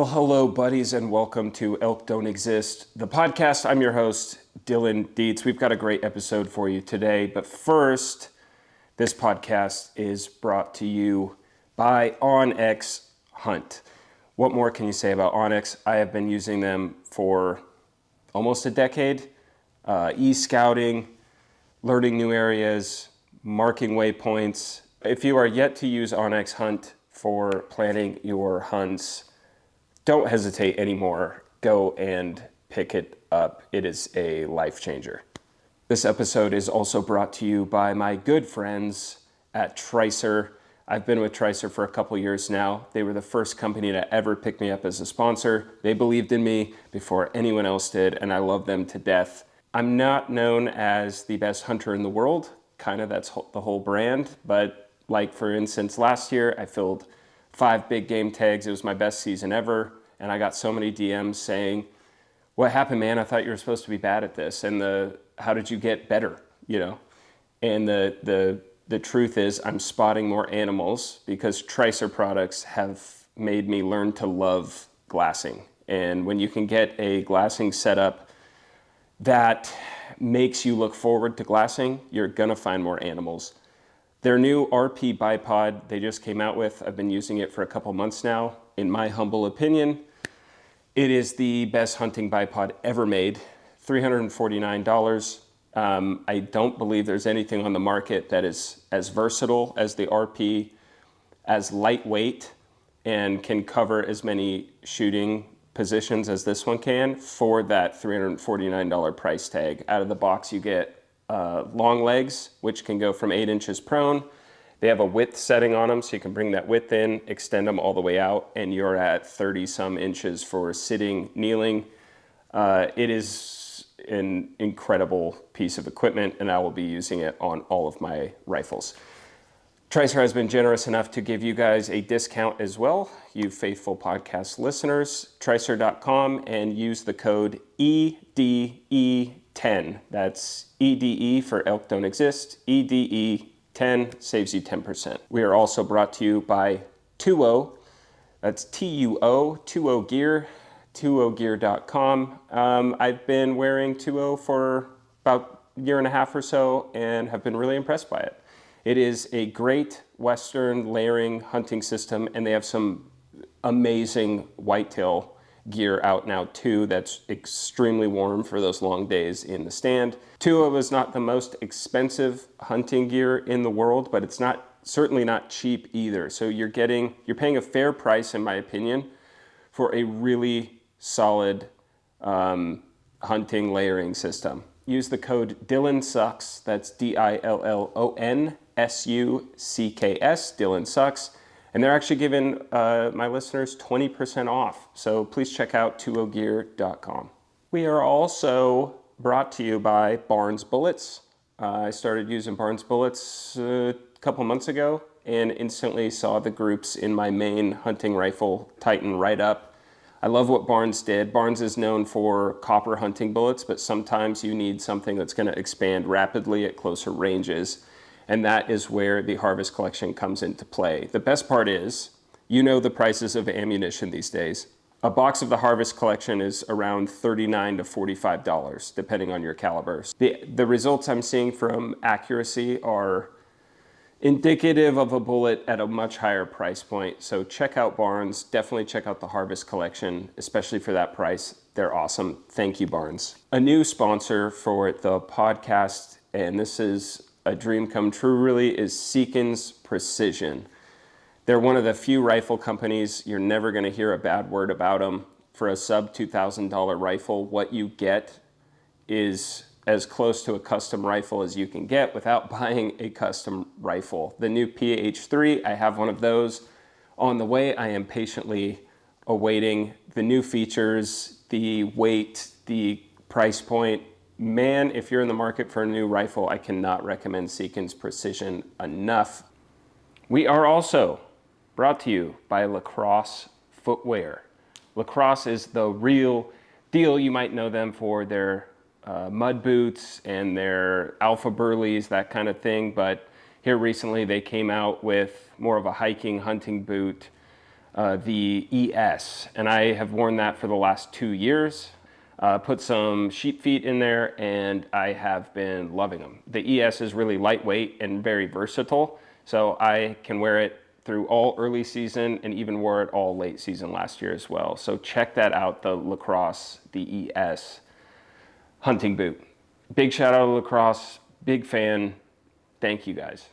Well, hello, buddies, and welcome to Elk Don't Exist, the podcast. I'm your host, Dillon Deitz. We've got a great episode for you today, but first, this podcast is brought to you by OnX Hunt. What more can you say about OnX? I have been using them for almost a decade, e-scouting, learning new areas, marking waypoints. If you are yet to use OnX Hunt for planning your hunts, don't hesitate anymore. Go and pick it up. It is a life changer. This episode is also brought to you by my good friends at Tricer. I've been with Tricer for a couple years now. They were the first company to ever pick me up as a sponsor. They believed in me before anyone else did, and I love them to death. I'm not known as the best hunter in the world. Kind of that's the whole brand. But like, for instance, last year I filled 5 big game tags. It was my best season ever. And I got so many DMs saying, "What happened, man? I thought you were supposed to be bad at this. And how did you get better?" And the truth is, I'm spotting more animals because Tricer products have made me learn to love glassing. And when you can get a glassing setup that makes you look forward to glassing, you're gonna find more animals. Their new RP bipod they just came out with, I've been using it for a couple months now. In my humble opinion, it is the best hunting bipod ever made, $349. I don't believe there's anything on the market that is as versatile as the RP, as lightweight, and can cover as many shooting positions as this one can for that $349 price tag. Out of the box, you get long legs, which can go from 8 inches prone. They have a width setting on them, so you can bring that width in, extend them all the way out, and you're at 30 some inches for sitting, kneeling. It is an incredible piece of equipment, and I will be using it on all of my rifles. Tricer has been generous enough to give you guys a discount as well, you faithful podcast listeners. Tricer.com and use the code EDE10. That's EDE for Elk Don't Exist. EDE10 saves you 10%. We are also brought to you by Tuo. That's Tuo, Tuo Gear, tuogear.com. I've been wearing Tuo for about a year and a half or so and have been really impressed by it. It is a great Western layering hunting system, and they have some amazing whitetail gear out now too that's extremely warm for those long days in the stand. Tuo is not the most expensive hunting gear in the world, but it's certainly not cheap either. So you're paying a fair price, in my opinion, for a really solid hunting layering system. Use the code dillonsucks, that's DILLONSUCKS, dillonsucks, and they're actually giving my listeners 20% off. So please check out tuogear.com. We are also brought to you by Barnes Bullets. I started using Barnes Bullets a couple months ago and instantly saw the groups in my main hunting rifle tighten right up. I love what Barnes did. Barnes is known for copper hunting bullets, but sometimes you need something that's going to expand rapidly at closer ranges. And that is where the Harvest Collection comes into play. The best part is, you know the prices of ammunition these days. A box of the Harvest Collection is around $39 to $45, depending on your calibers. The results I'm seeing from accuracy are indicative of a bullet at a much higher price point. So check out Barnes. Definitely check out the Harvest Collection, especially for that price. They're awesome. Thank you, Barnes. A new sponsor for the podcast, and this is a dream come true really, is Seekins Precision. They're one of the few rifle companies you're never going to hear a bad word about them. For a sub $2,000 rifle, what you get is as close to a custom rifle as you can get without buying a custom rifle. The new PH3, I have one of those on the way. I am patiently awaiting the new features, the weight, the price point. Man, if you're in the market for a new rifle, I cannot recommend Seekins Precision enough. We are also brought to you by Lacrosse Footwear. Lacrosse is the real deal. You might know them for their mud boots and their alpha burleys, that kind of thing. But here recently they came out with more of a hiking, hunting boot. the ES, and I have worn that for the last 2 years. Put some sheep feet in there, and I have been loving them. The ES is really lightweight and very versatile, so I can wear it through all early season and even wore it all late season last year as well. So check that out, the Lacrosse, the ES hunting boot. Big shout out to Lacrosse, big fan. Thank you guys.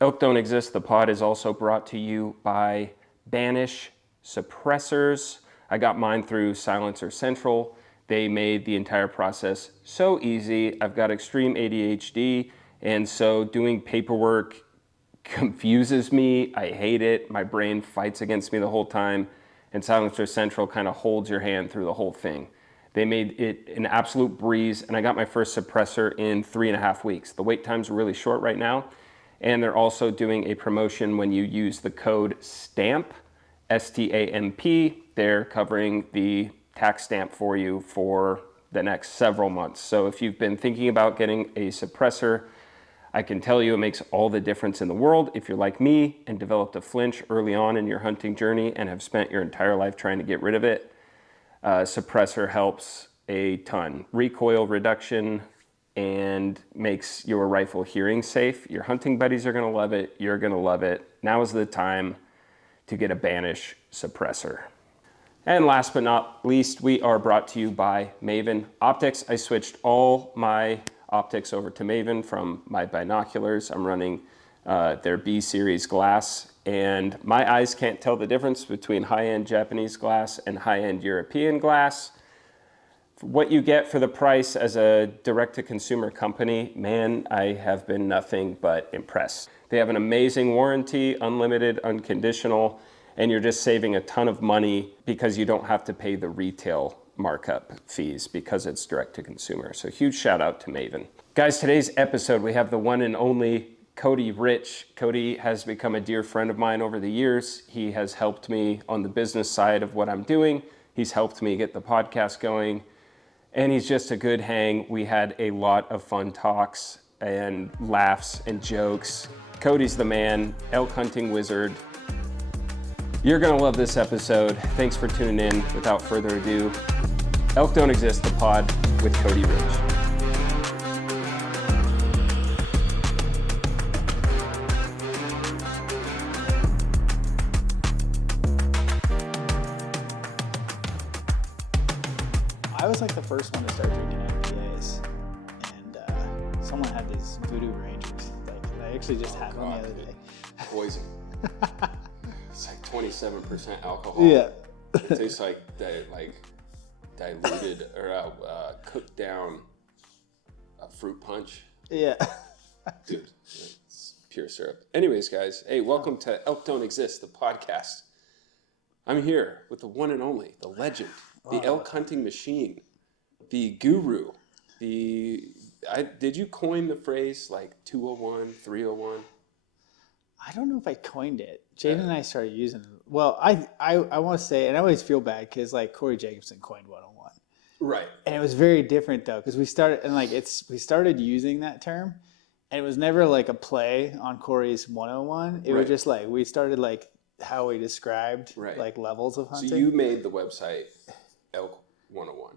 Elk Don't Exist, the pod is also brought to you by Banish Suppressors. I got mine through Silencer Central. They made the entire process so easy. I've got extreme ADHD, and so doing paperwork confuses me. I hate it. My brain fights against me the whole time, and Silencer Central kind of holds your hand through the whole thing. They made it an absolute breeze, and I got my first suppressor in 3.5 weeks. The wait times are really short right now, and they're also doing a promotion when you use the code STAMP, S-T-A-M-P. They're covering the tax stamp for you for the next several months. So if you've been thinking about getting a suppressor, I can tell you it makes all the difference in the world. If you're like me and developed a flinch early on in your hunting journey and have spent your entire life trying to get rid of it, suppressor helps a ton. Recoil reduction and makes your rifle hearing safe. Your hunting buddies are gonna love it. You're gonna love it. Now is the time to get a Banish suppressor. And last but not least, we are brought to you by Maven Optics. I switched all my optics over to Maven from my binoculars. I'm running their B series glass, and my eyes can't tell the difference between high-end Japanese glass and high-end European glass. What you get for the price as a direct-to-consumer company, man, I have been nothing but impressed. They have an amazing warranty, unlimited, unconditional, and you're just saving a ton of money because you don't have to pay the retail markup fees because it's direct to consumer. So huge shout out to Maven. Guys, today's episode, we have the one and only Cody Rich. Cody has become a dear friend of mine over the years. He has helped me on the business side of what I'm doing. He's helped me get the podcast going, and he's just a good hang. We had a lot of fun talks and laughs and jokes. Cody's the man, elk hunting wizard. You're gonna love this episode. Thanks for tuning in. Without further ado, Elk Don't Exist, the pod with Cody Rich. I was like the first one to start drinking IPAs, and someone had these Voodoo Rangers. Like I actually just had one the other day. Poison. It's like 27% alcohol. Yeah. It tastes like diluted or cooked down fruit punch. Yeah. Dude, it's pure syrup. Anyways, guys, hey, welcome to Elk Don't Exist, the podcast. I'm here with the one and only, the legend, the elk hunting machine, the guru, did you coin the phrase like 201, 301? I don't know if I coined it. Jaden and I started using it. Well, I want to say, and I always feel bad because like Corey Jacobson coined 101. Right. And it was very different though, because we started using that term, and it was never like a play on Corey's 101. It was just like we started like how we described like levels of hunting. So you made the website Elk 101.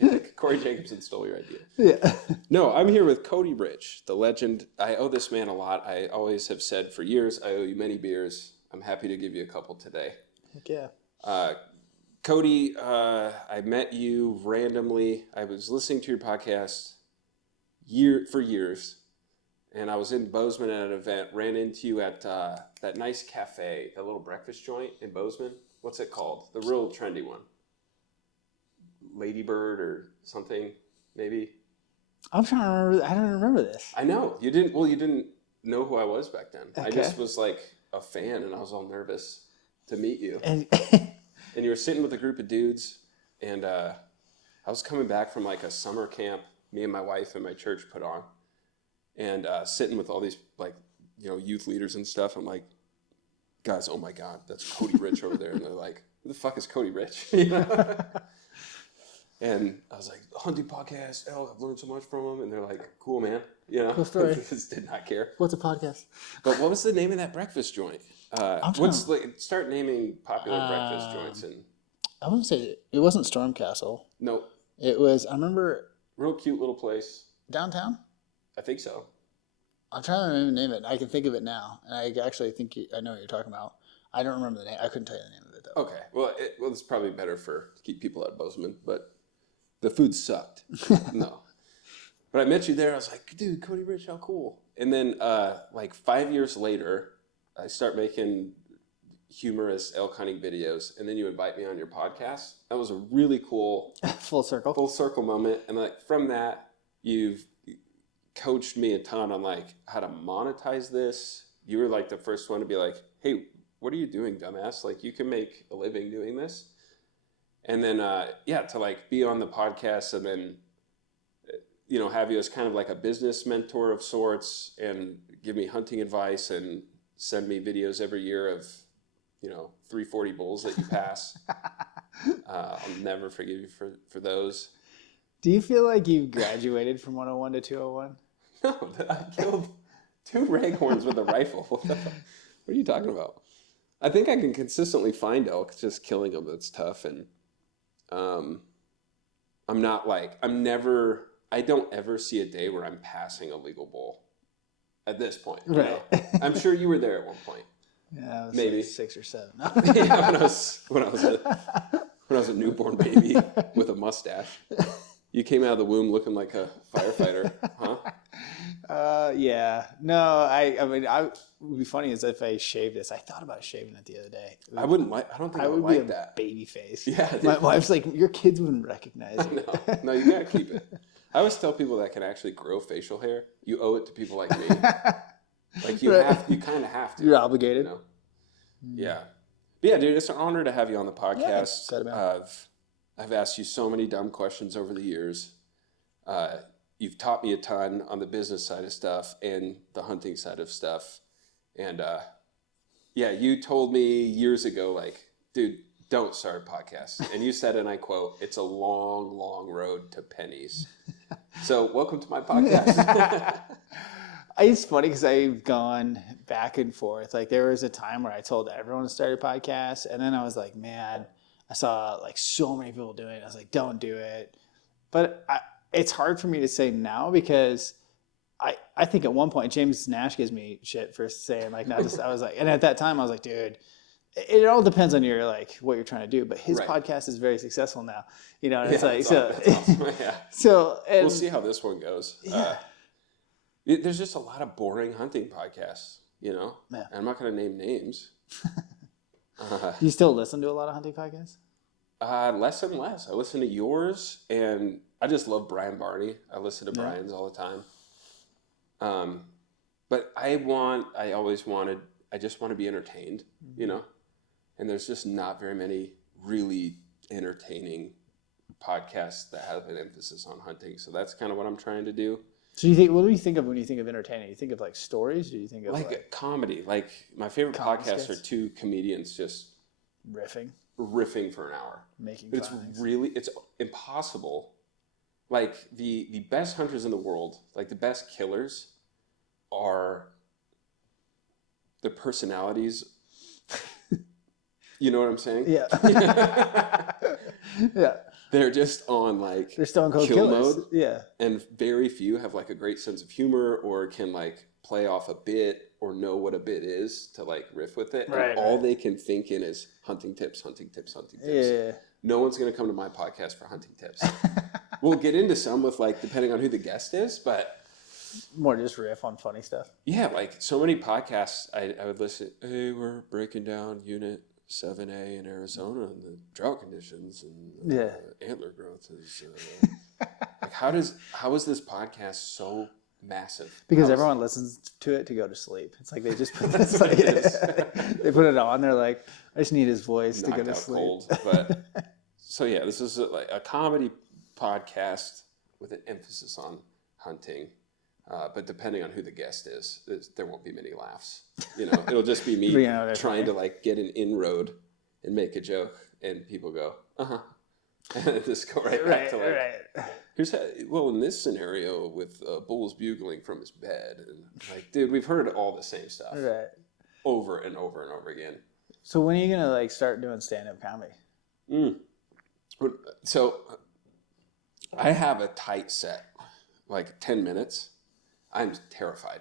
Yeah, Corey Jacobson stole your idea. Yeah. No, I'm here with Cody Rich, the legend. I owe this man a lot. I always have said for years, I owe you many beers. I'm happy to give you a couple today. Heck yeah. Cody, I met you randomly. I was listening to your podcast for years, and I was in Bozeman at an event, ran into you at that nice cafe, that little breakfast joint in Bozeman. What's it called? The real trendy one. Ladybird or something, maybe. I'm trying to remember. I don't remember this. I know you didn't. Well, you didn't know who I was back then. Okay. I just was like a fan, and I was all nervous to meet you. And you were sitting with a group of dudes, and I was coming back from like a summer camp. Me and my wife and my church put on, and sitting with all these like youth leaders and stuff. I'm like, guys, oh my God, that's Cody Rich over there, and they're like, who the fuck is Cody Rich? And I was like, hunting podcast, I've learned so much from them. And they're like, cool, man. You know, cool story. Just did not care. What's a podcast? But what was the name of that breakfast joint? Start naming popular breakfast joints. And I wouldn't say it wasn't Stormcastle. Nope. It was, I remember. Real cute little place. Downtown? I think so. I'm trying to name it. I can think of it now. And I actually think I know what you're talking about. I don't remember the name. I couldn't tell you the name of it, though. Okay. Well, it's probably better to keep people at Bozeman, but the food sucked. No. But I met you there. I was like, dude, Cody Rich, how cool. And then 5 years later, I start making humorous elk hunting videos, and then you invite me on your podcast. That was a really cool full circle moment. And from that, you've coached me a ton on how to monetize this. You were the first one to be like, hey, what are you doing, dumbass? You can make a living doing this. And then to be on the podcast, and then have you as kind of a business mentor of sorts, and give me hunting advice and send me videos every year of 340 bulls that you pass. I'll never forgive you for those. Do you feel like you graduated from 101 to 201? No, I killed 2 raghorns with a rifle. What are you talking about? I think I can consistently find elk. Just killing them, that's tough. And I don't ever see a day where I'm passing a legal bull at this point. Right. I'm sure you were there at one point. Yeah, I was maybe 6 or 7. Yeah, when I was a newborn baby with a mustache. You came out of the womb looking like a firefighter, huh? Yeah. No, I mean, it would be funny as if I shaved this. I thought about shaving it the other day. I don't think I would like that. Baby face. Yeah. My wife's like, your kids wouldn't recognize you. No, you gotta keep it. I always tell people that can actually grow facial hair. You owe it to people like me. You kind of have to. You're obligated. Yeah. But yeah, dude, it's an honor to have you on the podcast. Yeah, I've asked you so many dumb questions over the years. You've taught me a ton on the business side of stuff and the hunting side of stuff. And you told me years ago, dude, don't start a podcast. And you said, and I quote, it's a long, long road to pennies. So welcome to my podcast. It's funny because I've gone back and forth. There was a time where I told everyone to start a podcast, and then I was like, man, I saw so many people doing it. I was like, don't do it. But it's hard for me to say now because I think at one point James Nash gives me shit for saying not just. I was like, and at that time I was like, dude, it all depends on your what you're trying to do. But his podcast is very successful now. And it's awesome. Yeah. So we'll see how this one goes. Yeah. There's just a lot of boring hunting podcasts, Yeah. And I'm not going to name names. Do you still listen to a lot of hunting podcasts? Less and less. I listen to yours, and I just love Brian Barney. I listen to Brian's all the time. But I just want to be entertained, And there's just not very many really entertaining podcasts that have an emphasis on hunting. So that's kind of what I'm trying to do. So what do you think of when you think of entertaining? You think of stories? Or do you think of comedy? My favorite podcasts are 2 comedians just riffing for an hour. Making but it's impossible. The best hunters in the world, the best killers, are the personalities. You know what I'm saying? Yeah. Yeah. They're just on they're stone cold kill killers. mode. Yeah. And very few have a great sense of humor or can play off a bit or know what a bit is to riff with it. Right, and all they can think in is hunting tips. Yeah. No one's going to come to my podcast for hunting tips. We'll get into some with depending on who the guest is, but more just riff on funny stuff. Yeah, so many podcasts I would listen. Hey, we're breaking down unit 7A in Arizona and the drought conditions and antler growth is. How is this podcast so massive? Because everyone listens to it to go to sleep. It's they just put this they put it on. They're like, I just need his voice to go to sleep. Cold, but so yeah, this is a comedy podcast with an emphasis on hunting. But depending on who the guest is, there won't be many laughs. It'll just be me trying to get an inroad and make a joke, and people go, And just go right back to like, here's how, well, in this scenario with Bull's bugling from his bed, and like, dude, we've heard all the same stuff over and over and over again. So when are you gonna like start doing stand-up comedy? So I have a tight set, like 10 minutes. I'm terrified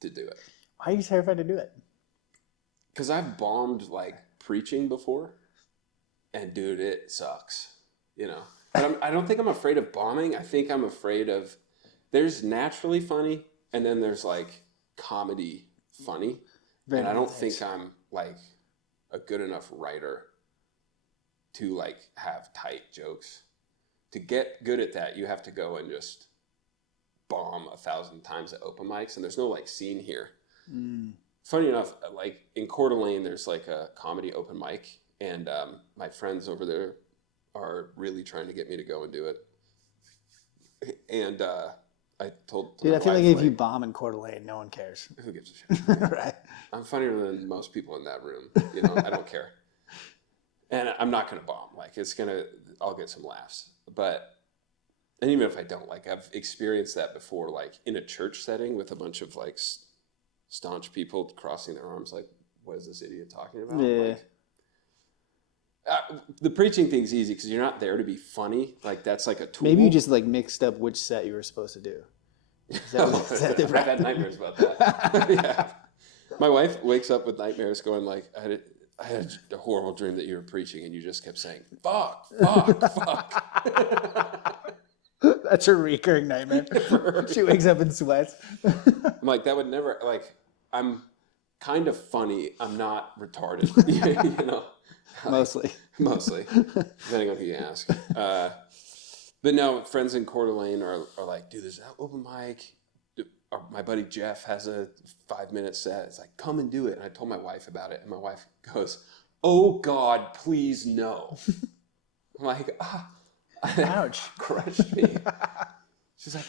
to do it. Why are you terrified to do it? Because I've bombed like preaching before, and dude, it sucks, you know. But I don't think I'm afraid of bombing. I think I'm afraid of, there's naturally funny, and then there's like comedy funny. And I don't think I'm like a good enough writer to like have tight jokes. To get good at that, you have to go and just bomb 1,000 times at open mics, and there's no like scene here. Funny enough, like in Coeur d'Alene, there's like a comedy open mic, and my friends over there are really trying to get me to go and do it. And I told dude, I feel like if you bomb in Coeur d'Alene, no one cares. Who gives a shit? Right. I'm funnier than most people in that room. You know, I don't care. And I'm not going to bomb. Like I'll get some laughs. But, and even if I don't, like I've experienced that before, like in a church setting with a bunch of like staunch people crossing their arms, like, what is this idiot talking about? Yeah. Like, the preaching thing's easy because you're not there to be funny. Like that's like a tool. Maybe you just like mixed up which set you were supposed to do. I've had nightmares about that. Yeah. My wife wakes up with nightmares going like, I had a horrible dream that you were preaching and you just kept saying, fuck, fuck, fuck. That's her recurring nightmare. She wakes up in sweats. I'm like, that would never, like, I'm kind of funny. I'm not retarded, you know? Mostly, depending on who you ask. But no, friends in Coeur d'Alene are like, dude, there's that open mic. My buddy Jeff has a 5-minute set. It's like, come and do it. And I told my wife about it, and my wife goes, oh God, please no. I'm like, ouch, crushed me. She's like,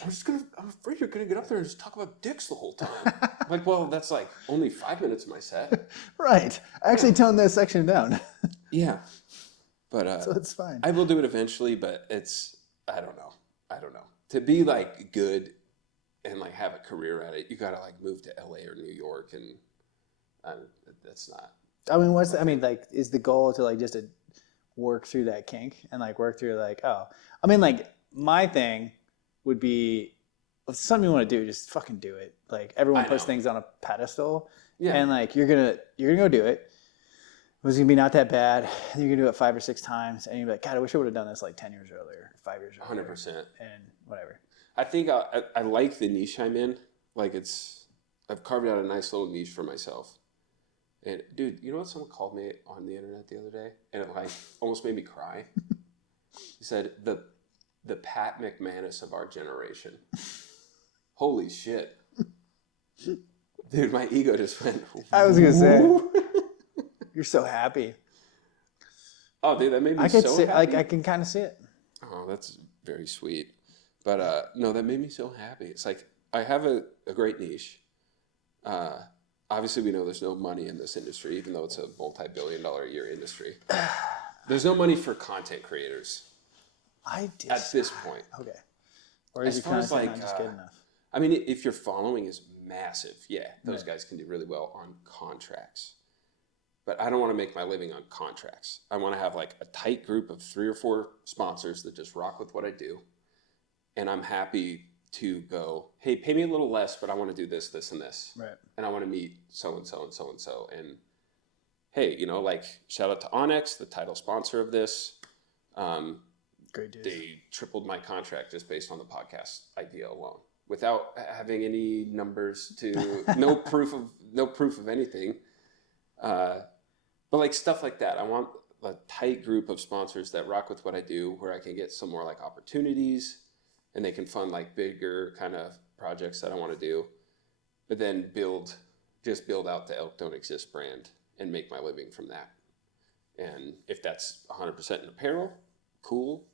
I'm afraid you're gonna get up there and just talk about dicks the whole time. I'm like, well, that's like only 5 minutes of my set. Right. I actually toned that section down. Yeah. But so it's fine. I will do it eventually, but I don't know. To be like good and like have a career at it, you gotta like move to LA or New York, and that's not. I mean, like, is the goal to like just to work through that kink and like work through like, I mean, like my thing would be, if something you want to do, just fucking do it. Like everyone puts things on a pedestal, and like you're gonna go do it. It was gonna be not that bad. You're gonna do it 5 or 6 times, and you're like, God, I wish I would have done this like 10 years earlier, 5 years earlier. 100%. And whatever. I think I like the niche I'm in. Like I've carved out a nice little niche for myself. And dude, you know what someone called me on the internet the other day, and it like almost made me cry. He said the Pat McManus of our generation. Holy shit. Dude, my ego just went. I was gonna say, you're so happy. Oh, dude, that made me so happy. Like I can kind of see it. Oh, that's very sweet. But no, that made me so happy. It's like I have a great niche. Obviously, we know there's no money in this industry, even though it's a multi-billion-dollar a year industry. There's no money for content creators. At this point. Okay. Or is as far as like, not just good enough? I mean, if your following is massive, yeah, those guys can do really well on contracts. But I don't want to make my living on contracts. I want to have like a tight group of 3 or 4 sponsors that just rock with what I do. And I'm happy to go, hey, pay me a little less, but I want to do this, this, and this. Right. And I want to meet so-and-so and so-and-so. And hey, you know, like shout out to OnX, the title sponsor of this. Great dude. They tripled my contract just based on the podcast idea alone, without having any numbers to no proof of anything. But like stuff like that. I want a tight group of sponsors that rock with what I do, where I can get some more like opportunities, and they can fund like bigger kind of projects that I want to do, but then build out the Elk Don't Exist brand and make my living from that. And if that's 100% in apparel, cool.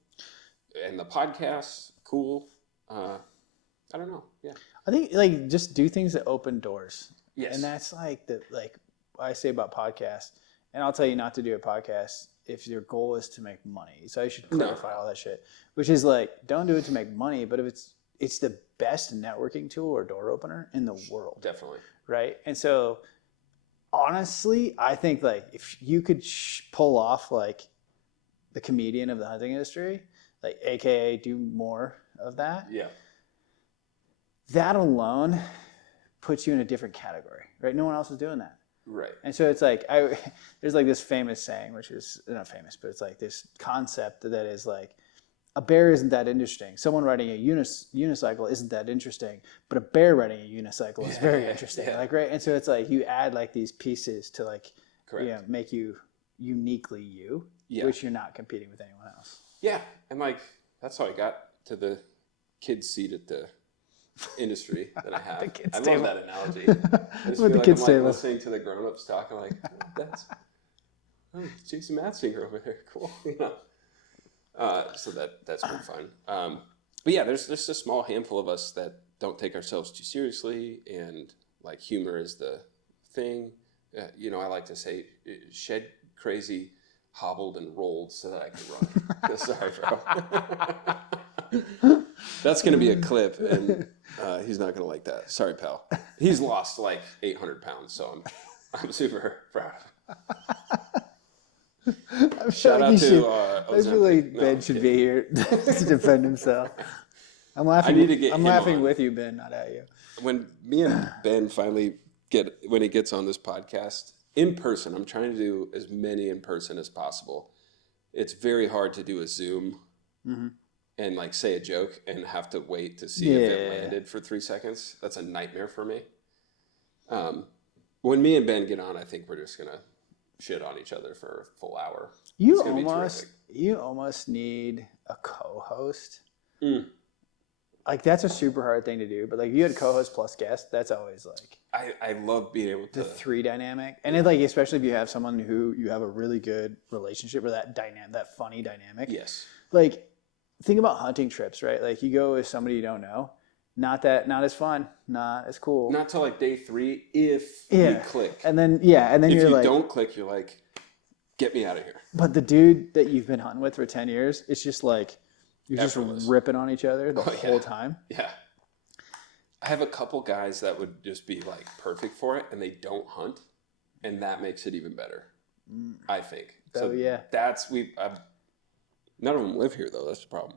And the podcast, cool. I don't know. Yeah. I think like just do things that open doors. Yes. And that's like what I say about podcasts And I'll tell you not to do a podcast if your goal is to make money. So I should clarify all that shit. Which is like, don't do it to make money, but if it's the best networking tool or door opener in the world. Definitely. Right? And so honestly, I think like if you could pull off like the comedian of the hunting industry, like AKA do more of that. Yeah. That alone puts you in a different category, right? No one else is doing that. Right. And so it's like, there's like this famous saying, which is not famous, but it's like this concept that is like, a bear isn't that interesting. Someone riding a unicycle isn't that interesting, but a bear riding a unicycle is very interesting. Yeah. Like, right. And so it's like, you add like these pieces to like, make you uniquely you, which you're not competing with anyone else. Yeah. And like, that's how I got to the kid's seat at the industry that I have. I love that analogy. I just feel like I'm like listening to the grown-ups talking like, that's Jason Matzinger over there. Cool. You know? So that's been fun. But yeah, there's just a small handful of us that don't take ourselves too seriously, and like humor is the thing. You know, I like to say, shed crazy, hobbled and rolled so that I can run. Sorry, bro. That's going to be a clip, and he's not going to like that. Sorry, pal. He's lost like 800 pounds, so I'm super proud. Shout out to I feel like Ben should be here to defend himself. I'm laughing. I'm laughing with you, Ben, not at you. When me and Ben finally when he gets on this podcast in person, I'm trying to do as many in person as possible. It's very hard to do a Zoom. Mm-hmm. And like say a joke and have to wait to see if it landed for 3 seconds. That's a nightmare for me. When me and Ben get on, I think we're just gonna shit on each other for a full hour. You almost need a co-host. Mm. Like that's a super hard thing to do. But like if you had co-host plus guest, that's always like I love being able to the three dynamic. And it, like especially if you have someone who you have a really good relationship with, that funny dynamic. Yes. Like think about hunting trips, right? Like you go with somebody you don't know. Not as fun, not as cool. Not till like day 3 if you click. And then if you're like, if you don't click, you're like, get me out of here. But the dude that you've been hunting with for 10 years, it's just like you're effortless. Just ripping on each other the whole time. Yeah. I have a couple guys that would just be like perfect for it, and they don't hunt, and that makes it even better. I think. So yeah. None of them live here though. That's the problem.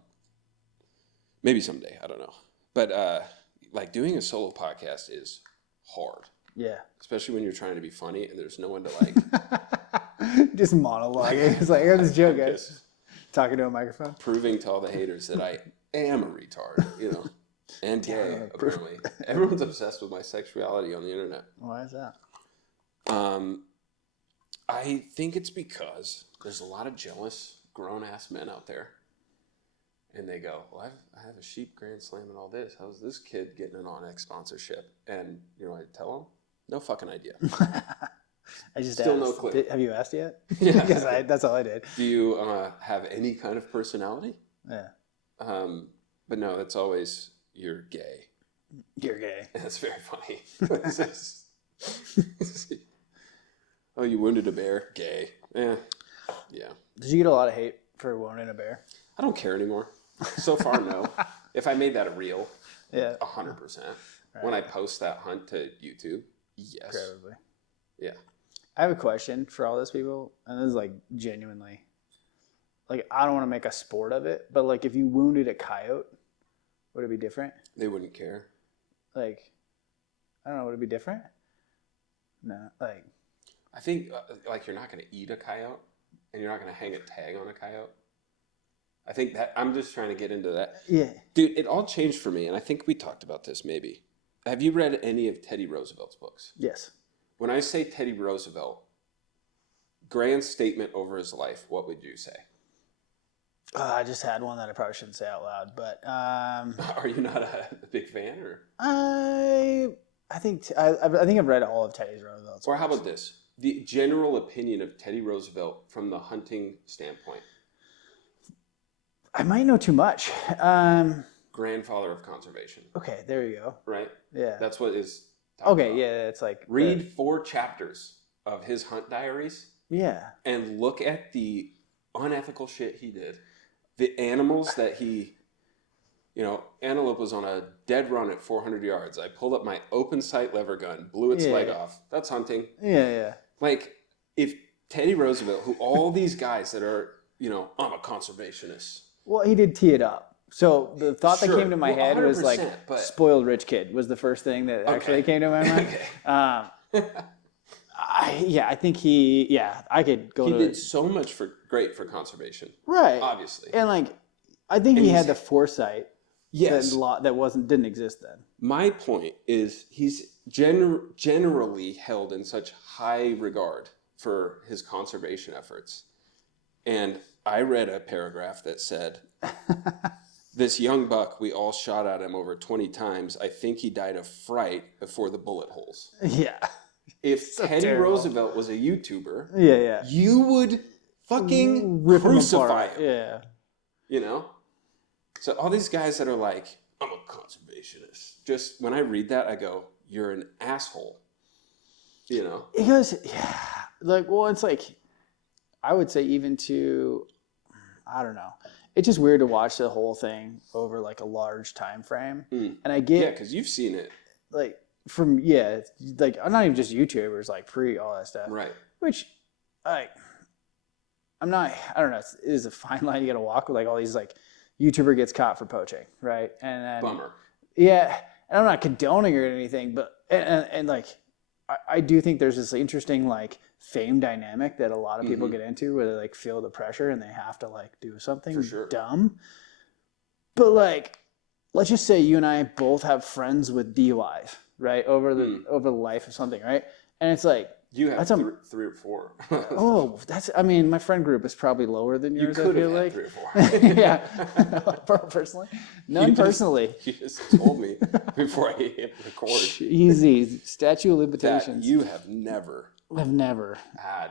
Maybe someday. I don't know. But like doing a solo podcast is hard. Yeah. Especially when you're trying to be funny and there's no one to like. Just monologuing. It's like, I got this joke, guys. Talking to a microphone. Proving to all the haters that I am a retard, you know. And gay, apparently. Everyone's obsessed with my sexuality on the internet. Why is that? I think it's because there's a lot of jealous grown-ass men out there. And they go, well, I have a sheep Grand Slam and all this. How's this kid getting an OnX sponsorship? And you know what I tell them? No fucking idea. I just still asked. No clue. Have you asked yet? Yeah. Because that's all I did. Do you have any kind of personality? Yeah. But no, it's always, you're gay. You're gay. That's very funny. Oh, you wounded a bear? Gay. Yeah. Did you get a lot of hate for wounding a bear? I don't care anymore. So far, no. If I made that a reel, 100%. Right. When I post that hunt to YouTube, yes. Probably. Yeah. I have a question for all those people, and this is like genuinely, like I don't want to make a sport of it, but like if you wounded a coyote, would it be different? They wouldn't care. Like, I don't know, would it be different? No, like. I think like you're not going to eat a coyote, and you're not going to hang a tag on a coyote. I think that I'm just trying to get into that. Yeah. Dude, it all changed for me, and I think we talked about this maybe. Have you read any of Teddy Roosevelt's books? Yes. When I say Teddy Roosevelt, grand statement over his life, what would you say? I just had one that I probably shouldn't say out loud, but... Are you not a big fan? Or I think I've read all of Teddy Roosevelt's Or how about this? The general opinion of Teddy Roosevelt from the hunting standpoint. I might know too much. Grandfather of conservation. Okay, there you go. Right? Yeah. That's what is... Okay, about. Yeah, it's like... Read 4 chapters of his hunt diaries. Yeah. And look at the unethical shit he did. The animals that he, antelope was on a dead run at 400 yards. I pulled up my open sight lever gun, blew its leg off. That's hunting. Yeah. Like, if Teddy Roosevelt, who all these guys that are, I'm a conservationist. Well, he did tee it up. So the thought that came to my head was like, spoiled rich kid was the first thing that actually came to my mind. I think I could go He to... did so much great for conservation. Right. Obviously. And like, I think he had the foresight yes. that didn't exist then. My point is he's generally held in such high regard for his conservation efforts. And I read a paragraph that said, this young buck, we all shot at him over 20 times. I think he died of fright before the bullet holes. Yeah. If Teddy Roosevelt was a YouTuber, yeah, you would fucking rip crucify him. Yeah. So all these guys that are like, I'm a conservationist. Just when I read that, I go, you're an asshole. Because, it's like, I would say even to, I don't know. It's just weird to watch the whole thing over like a large time frame. And I get... Yeah, because you've seen it. Like, I'm not even just YouTubers, like pre all that stuff. Right. Which, like, I don't know, it is a fine line you got to walk with, like all these, like, YouTuber gets caught for poaching, right? And then... Bummer. Yeah, and I'm not condoning it or anything, but, and like, I do think there's this interesting, like, fame dynamic that a lot of people get into where they, like, feel the pressure and they have to, like, do something dumb. But, like, let's just say you and I both have friends with DUIs, right? Over the life of something, right? And it's like... You have three or four. My friend group is probably lower than yours, I feel like. 3 or 4. Yeah. Personally. None personally. You just told me before I hit record. Easy. Statute of limitations. That you have never. I've never. Had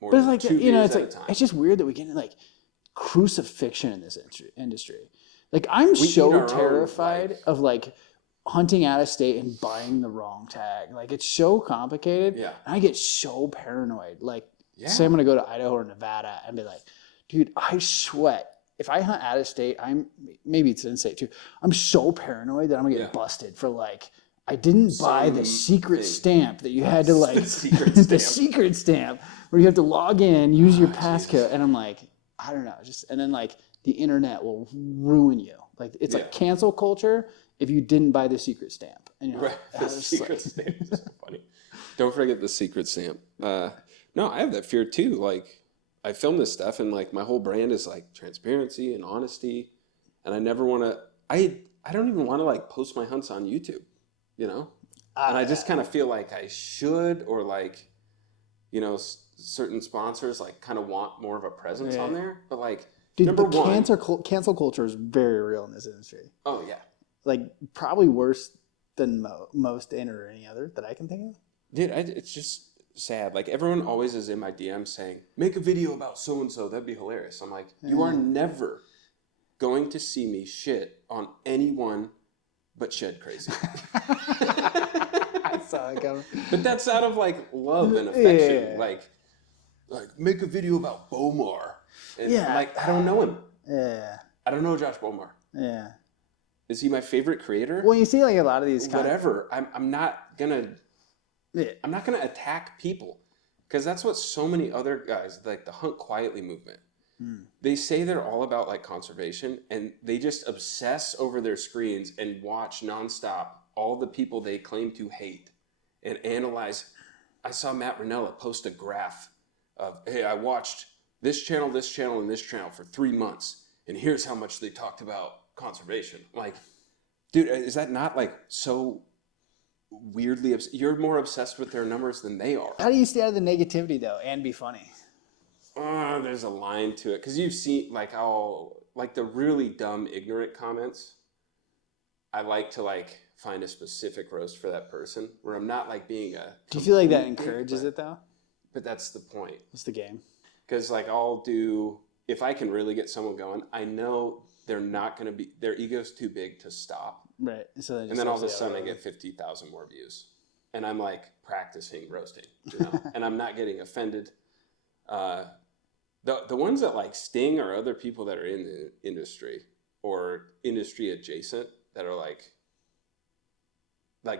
more but than like, 2 beers it's at like, a time. it's just weird that we get like crucifixion in this industry. Like, I'm so terrified of like hunting out of state and buying the wrong tag. Like, it's so complicated. Yeah. And I get so paranoid. Like, say I'm going to go to Idaho or Nevada and be like, dude, I sweat. If I hunt out of state, maybe it's in state too. I'm so paranoid that I'm going to get busted for like, I didn't buy the secret stamp that you had to like, the secret stamp where you have to log in, use your passcode. And I'm like, I don't know. And then like the internet will ruin you. Like, it's like cancel culture if you didn't buy the secret stamp. And right. The secret stamp is so funny. Don't forget the secret stamp. No, I have that fear too. Like, I film this stuff and like my whole brand is like transparency and honesty. And I never want to, I don't even want to like post my hunts on YouTube, and I just kind of feel like I should, or like, certain sponsors like kind of want more of a presence on there. But like, dude, number one, cancel culture is very real in this industry. Oh yeah. Like, probably worse than most in or any other that I can think of. Dude, it's just sad. Like, everyone always is in my DMs saying, make a video about so-and-so. That'd be hilarious. I'm like, you are never going to see me shit on anyone but Shed Crazy. I saw it coming. But that's out of, like, love and affection. Yeah. Like, make a video about Bomar. And I'm like, I don't know him. Yeah. I don't know Josh Bomar. Yeah. Is he my favorite creator? Well, you see, like, a lot of these whatever. I'm not gonna attack people, because that's what so many other guys, like the Hunt Quietly movement, they say they're all about like conservation, and they just obsess over their screens and watch nonstop all the people they claim to hate and analyze. I saw Matt Ranella post a graph of, hey, I watched this channel, and this channel for 3 months, and here's how much they talked about conservation. I'm like, dude, is that not like so weirdly you're more obsessed with their numbers than they are? How do you stay out of the negativity though and be funny? There's a line to it, because you've seen like the really dumb ignorant comments. I like to like find a specific roast for that person where I'm not like being a... Do you feel like that encourages it though? But that's the point. It's the game. Because like if I can really get someone going, I know they're not going to be, their ego's too big to stop. Right. So and then all of a sudden I get 50,000 more views. And I'm like practicing roasting, and I'm not getting offended. The ones that like sting are other people that are in the industry or industry adjacent that are like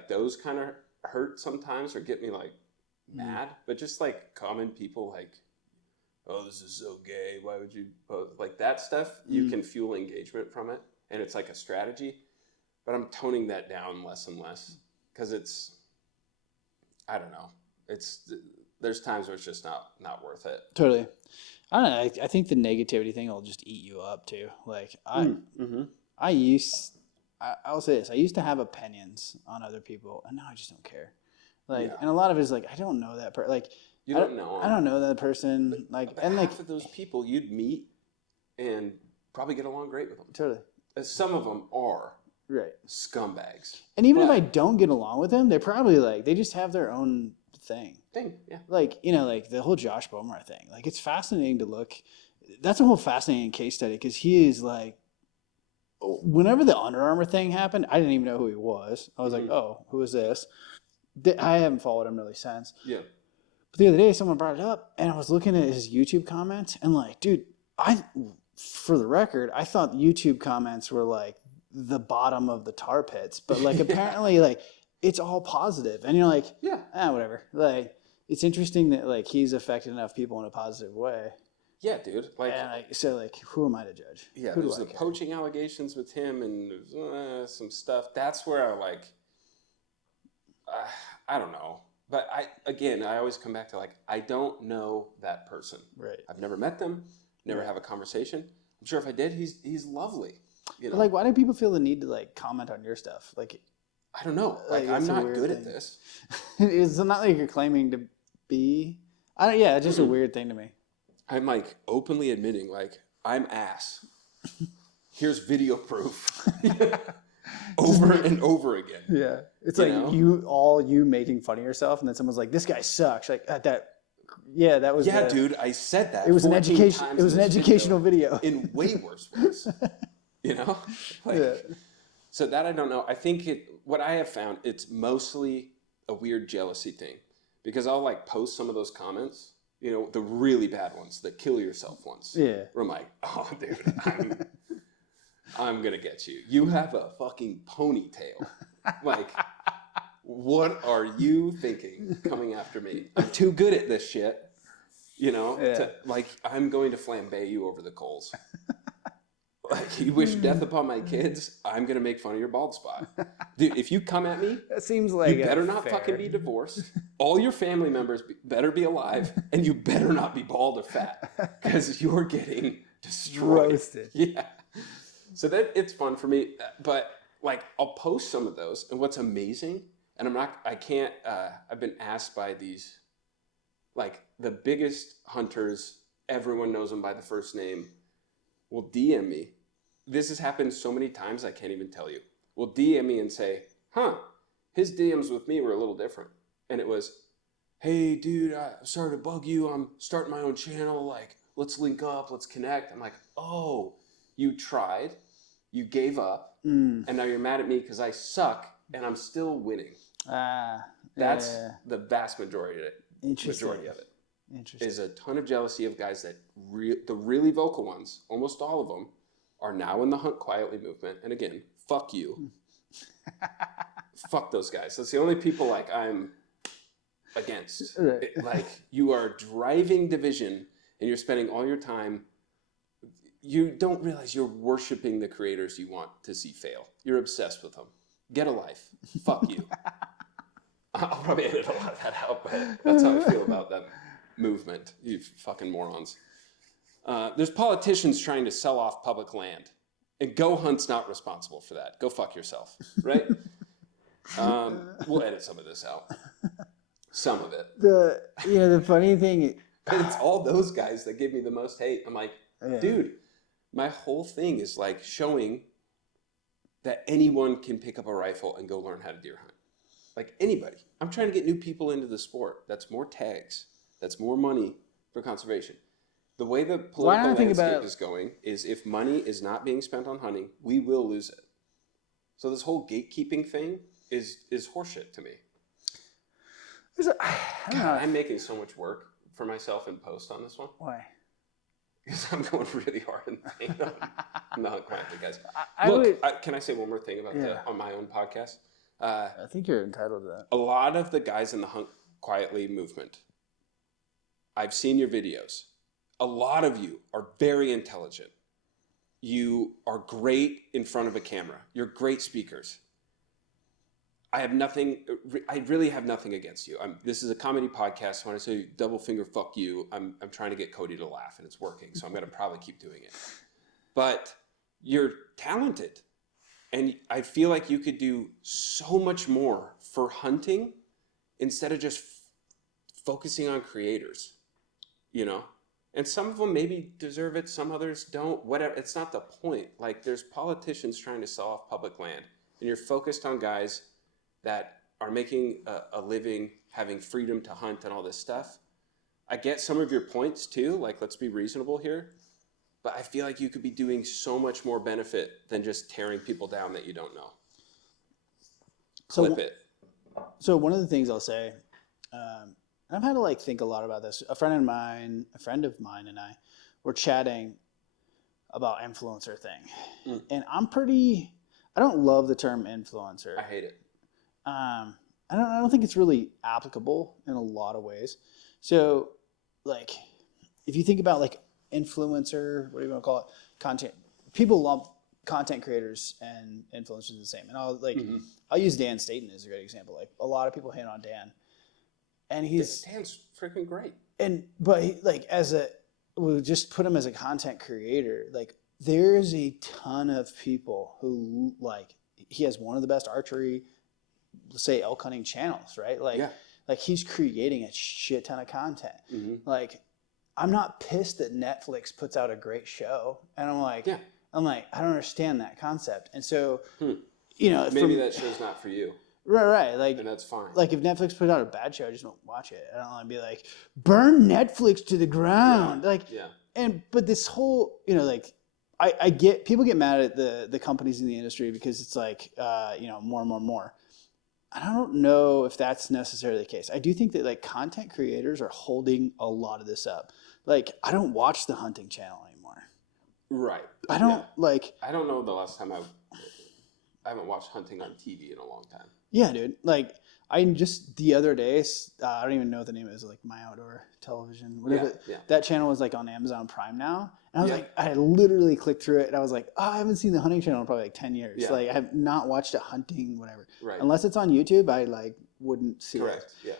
those kind of hurt sometimes or get me like mad, but just like common people like, oh, this is so gay, why would you post like that stuff? You can fuel engagement from it, and it's like a strategy, but I'm toning that down less and less because it's, I don't know, there's times where it's just not worth it. Totally. I don't know. I think the negativity thing will just eat you up too. Like I'll say this. I used to have opinions on other people, and now I just don't care. Like, and a lot of it is like I don't know that person. Like you don't know. I don't know that person. Like, and half of those people you'd meet and probably get along great with them. Totally. Some of them are right scumbags. And even if I don't get along with them, they're probably like they just have their own thing. Yeah. Like, you know, like the whole Josh Bomar thing. Like, it's fascinating to look. That's a whole fascinating case study because he is like, whenever the Under Armour thing happened, I didn't even know who he was. I was like, oh, who is this? I haven't followed him really since. Yeah. But the other day, someone brought it up, and I was looking at his YouTube comments, and like, dude, for the record, I thought YouTube comments were like the bottom of the tar pits, but like apparently, like it's all positive, and you're like, whatever. Like, it's interesting that like he's affected enough people in a positive way. Yeah, dude. Like, and like, so like, who am I to judge? Yeah, there's the poaching allegations with him and some stuff. That's where I like, I don't know. But I always come back to like, I don't know that person. Right. I've never met them, never have a conversation. I'm sure if I did, he's lovely. You know? Like, why do people feel the need to like comment on your stuff? Like, I don't know. Like I'm not good at this. It's not like you're claiming to be. It's just a weird thing to me. I'm like openly admitting like I'm ass. Here's video proof. Over and over again. Yeah. It's like you making fun of yourself, and then someone's like, this guy sucks. Like that was dude, I said that. It was an education. It was an educational video in way worse ways. You know? So that I don't know. I think what I have found, it's mostly a weird jealousy thing. Because I'll like post some of those comments, you know, the really bad ones, the kill yourself ones. Yeah. Where I'm like, oh dude, I'm gonna get you. You have a fucking ponytail. Like, what are you thinking coming after me? I'm too good at this shit. You know? I'm going to flambe you over the coals. Like, you wish death upon my kids, I'm going to make fun of your bald spot. Dude, if you come at me, that seems like you better not fucking be divorced. All your family members better be alive, and you better not be bald or fat, because you're getting destroyed. Roasted. Yeah. So that it's fun for me, but like I'll post some of those, and what's amazing, and I've been asked by these, like the biggest hunters, everyone knows them by the first name, will DM me. This has happened so many times I can't even tell you. Will DM me and say, his DMs with me were a little different. And it was, hey dude, I'm sorry to bug you. I'm starting my own channel. Like, let's link up, let's connect. I'm like, oh, you tried, you gave up, and now you're mad at me because I suck and I'm still winning. That's the vast majority of it. Interesting. Is a ton of jealousy of guys that the really vocal ones, almost all of them, are now in the Hunt Quietly movement. And again, fuck you. Fuck those guys. That's the only people like I'm against. Like, you are driving division and you're spending all your time. You don't realize you're worshiping the creators you want to see fail. You're obsessed with them. Get a life. Fuck you. I'll probably edit a lot of that out, but that's how I feel about them. Movement, you fucking morons. There's politicians trying to sell off public land, and Go Hunt's not responsible for that. Go fuck yourself, right? We'll edit some of this out. Some of it. The funny thing, it's all those guys that give me the most hate. I'm like, dude, my whole thing is like showing that anyone can pick up a rifle and go learn how to deer hunt. Like anybody. I'm trying to get new people into the sport. That's more tags. That's more money for conservation. The way the political landscape is going is if money is not being spent on hunting, we will lose it. So this whole gatekeeping thing is horseshit to me. I'm making so much work for myself in post on this one. Why? Because I'm going really hard in the paint. I'm not quietly, guys. Can I say one more thing about on my own podcast? I think you're entitled to that. A lot of the guys in the Hunt Quietly movement, I've seen your videos. A lot of you are very intelligent. You are great in front of a camera. You're great speakers. I really have nothing against you. This is a comedy podcast. When I say double finger fuck you, I'm trying to get Cody to laugh, and it's working. So I'm going to probably keep doing it. But you're talented. And I feel like you could do so much more for hunting instead of just focusing on creators, you know? And some of them maybe deserve it. Some others don't, whatever. It's not the point. Like, there's politicians trying to sell off public land, and you're focused on guys that are making a living, having freedom to hunt and all this stuff. I get some of your points too, like let's be reasonable here, but I feel like you could be doing so much more benefit than just tearing people down that you don't know. Clip it. So one of the things I'll say, and I've had to like think a lot about this. A friend of mine and I were chatting about influencer thing. And I don't love the term influencer. I hate it. I don't think it's really applicable in a lot of ways. So, like, if you think about like influencer, what do you want to call it? Content. People lump content creators and influencers the same. And I'll use Dan Staten as a great example. Like, a lot of people hate on Dan, and Dan's freaking great. We'll just put him as a content creator. Like, there's a ton of people who like, he has one of the best archery, let's say, elk hunting channels, right? Like he's creating a shit ton of content. Like, I'm not pissed that Netflix puts out a great show, and I'm like, I don't understand that concept. And so, you know, maybe that show's not for you. Right. Like, and that's fine. Like, if Netflix put out a bad show, I just don't watch it. I don't want to be like, burn Netflix to the ground. But this whole, you know, like, I get, people get mad at the companies in the industry because it's like, you know, more. I don't know if that's necessarily the case. I do think that like content creators are holding a lot of this up. Like, I don't watch the hunting channel anymore. Right. I don't I don't know the last time I haven't watched hunting on TV in a long time. Yeah, dude. Like, I just the other day, I don't even know what the name is, like My Outdoor Television, whatever. That channel was like on Amazon Prime now. And I was like, I literally clicked through it and I was like, oh, I haven't seen the hunting channel in probably like 10 years. Like, I have not watched a hunting, whatever. Right. Unless it's on YouTube, I like wouldn't see it. Correct. Yeah.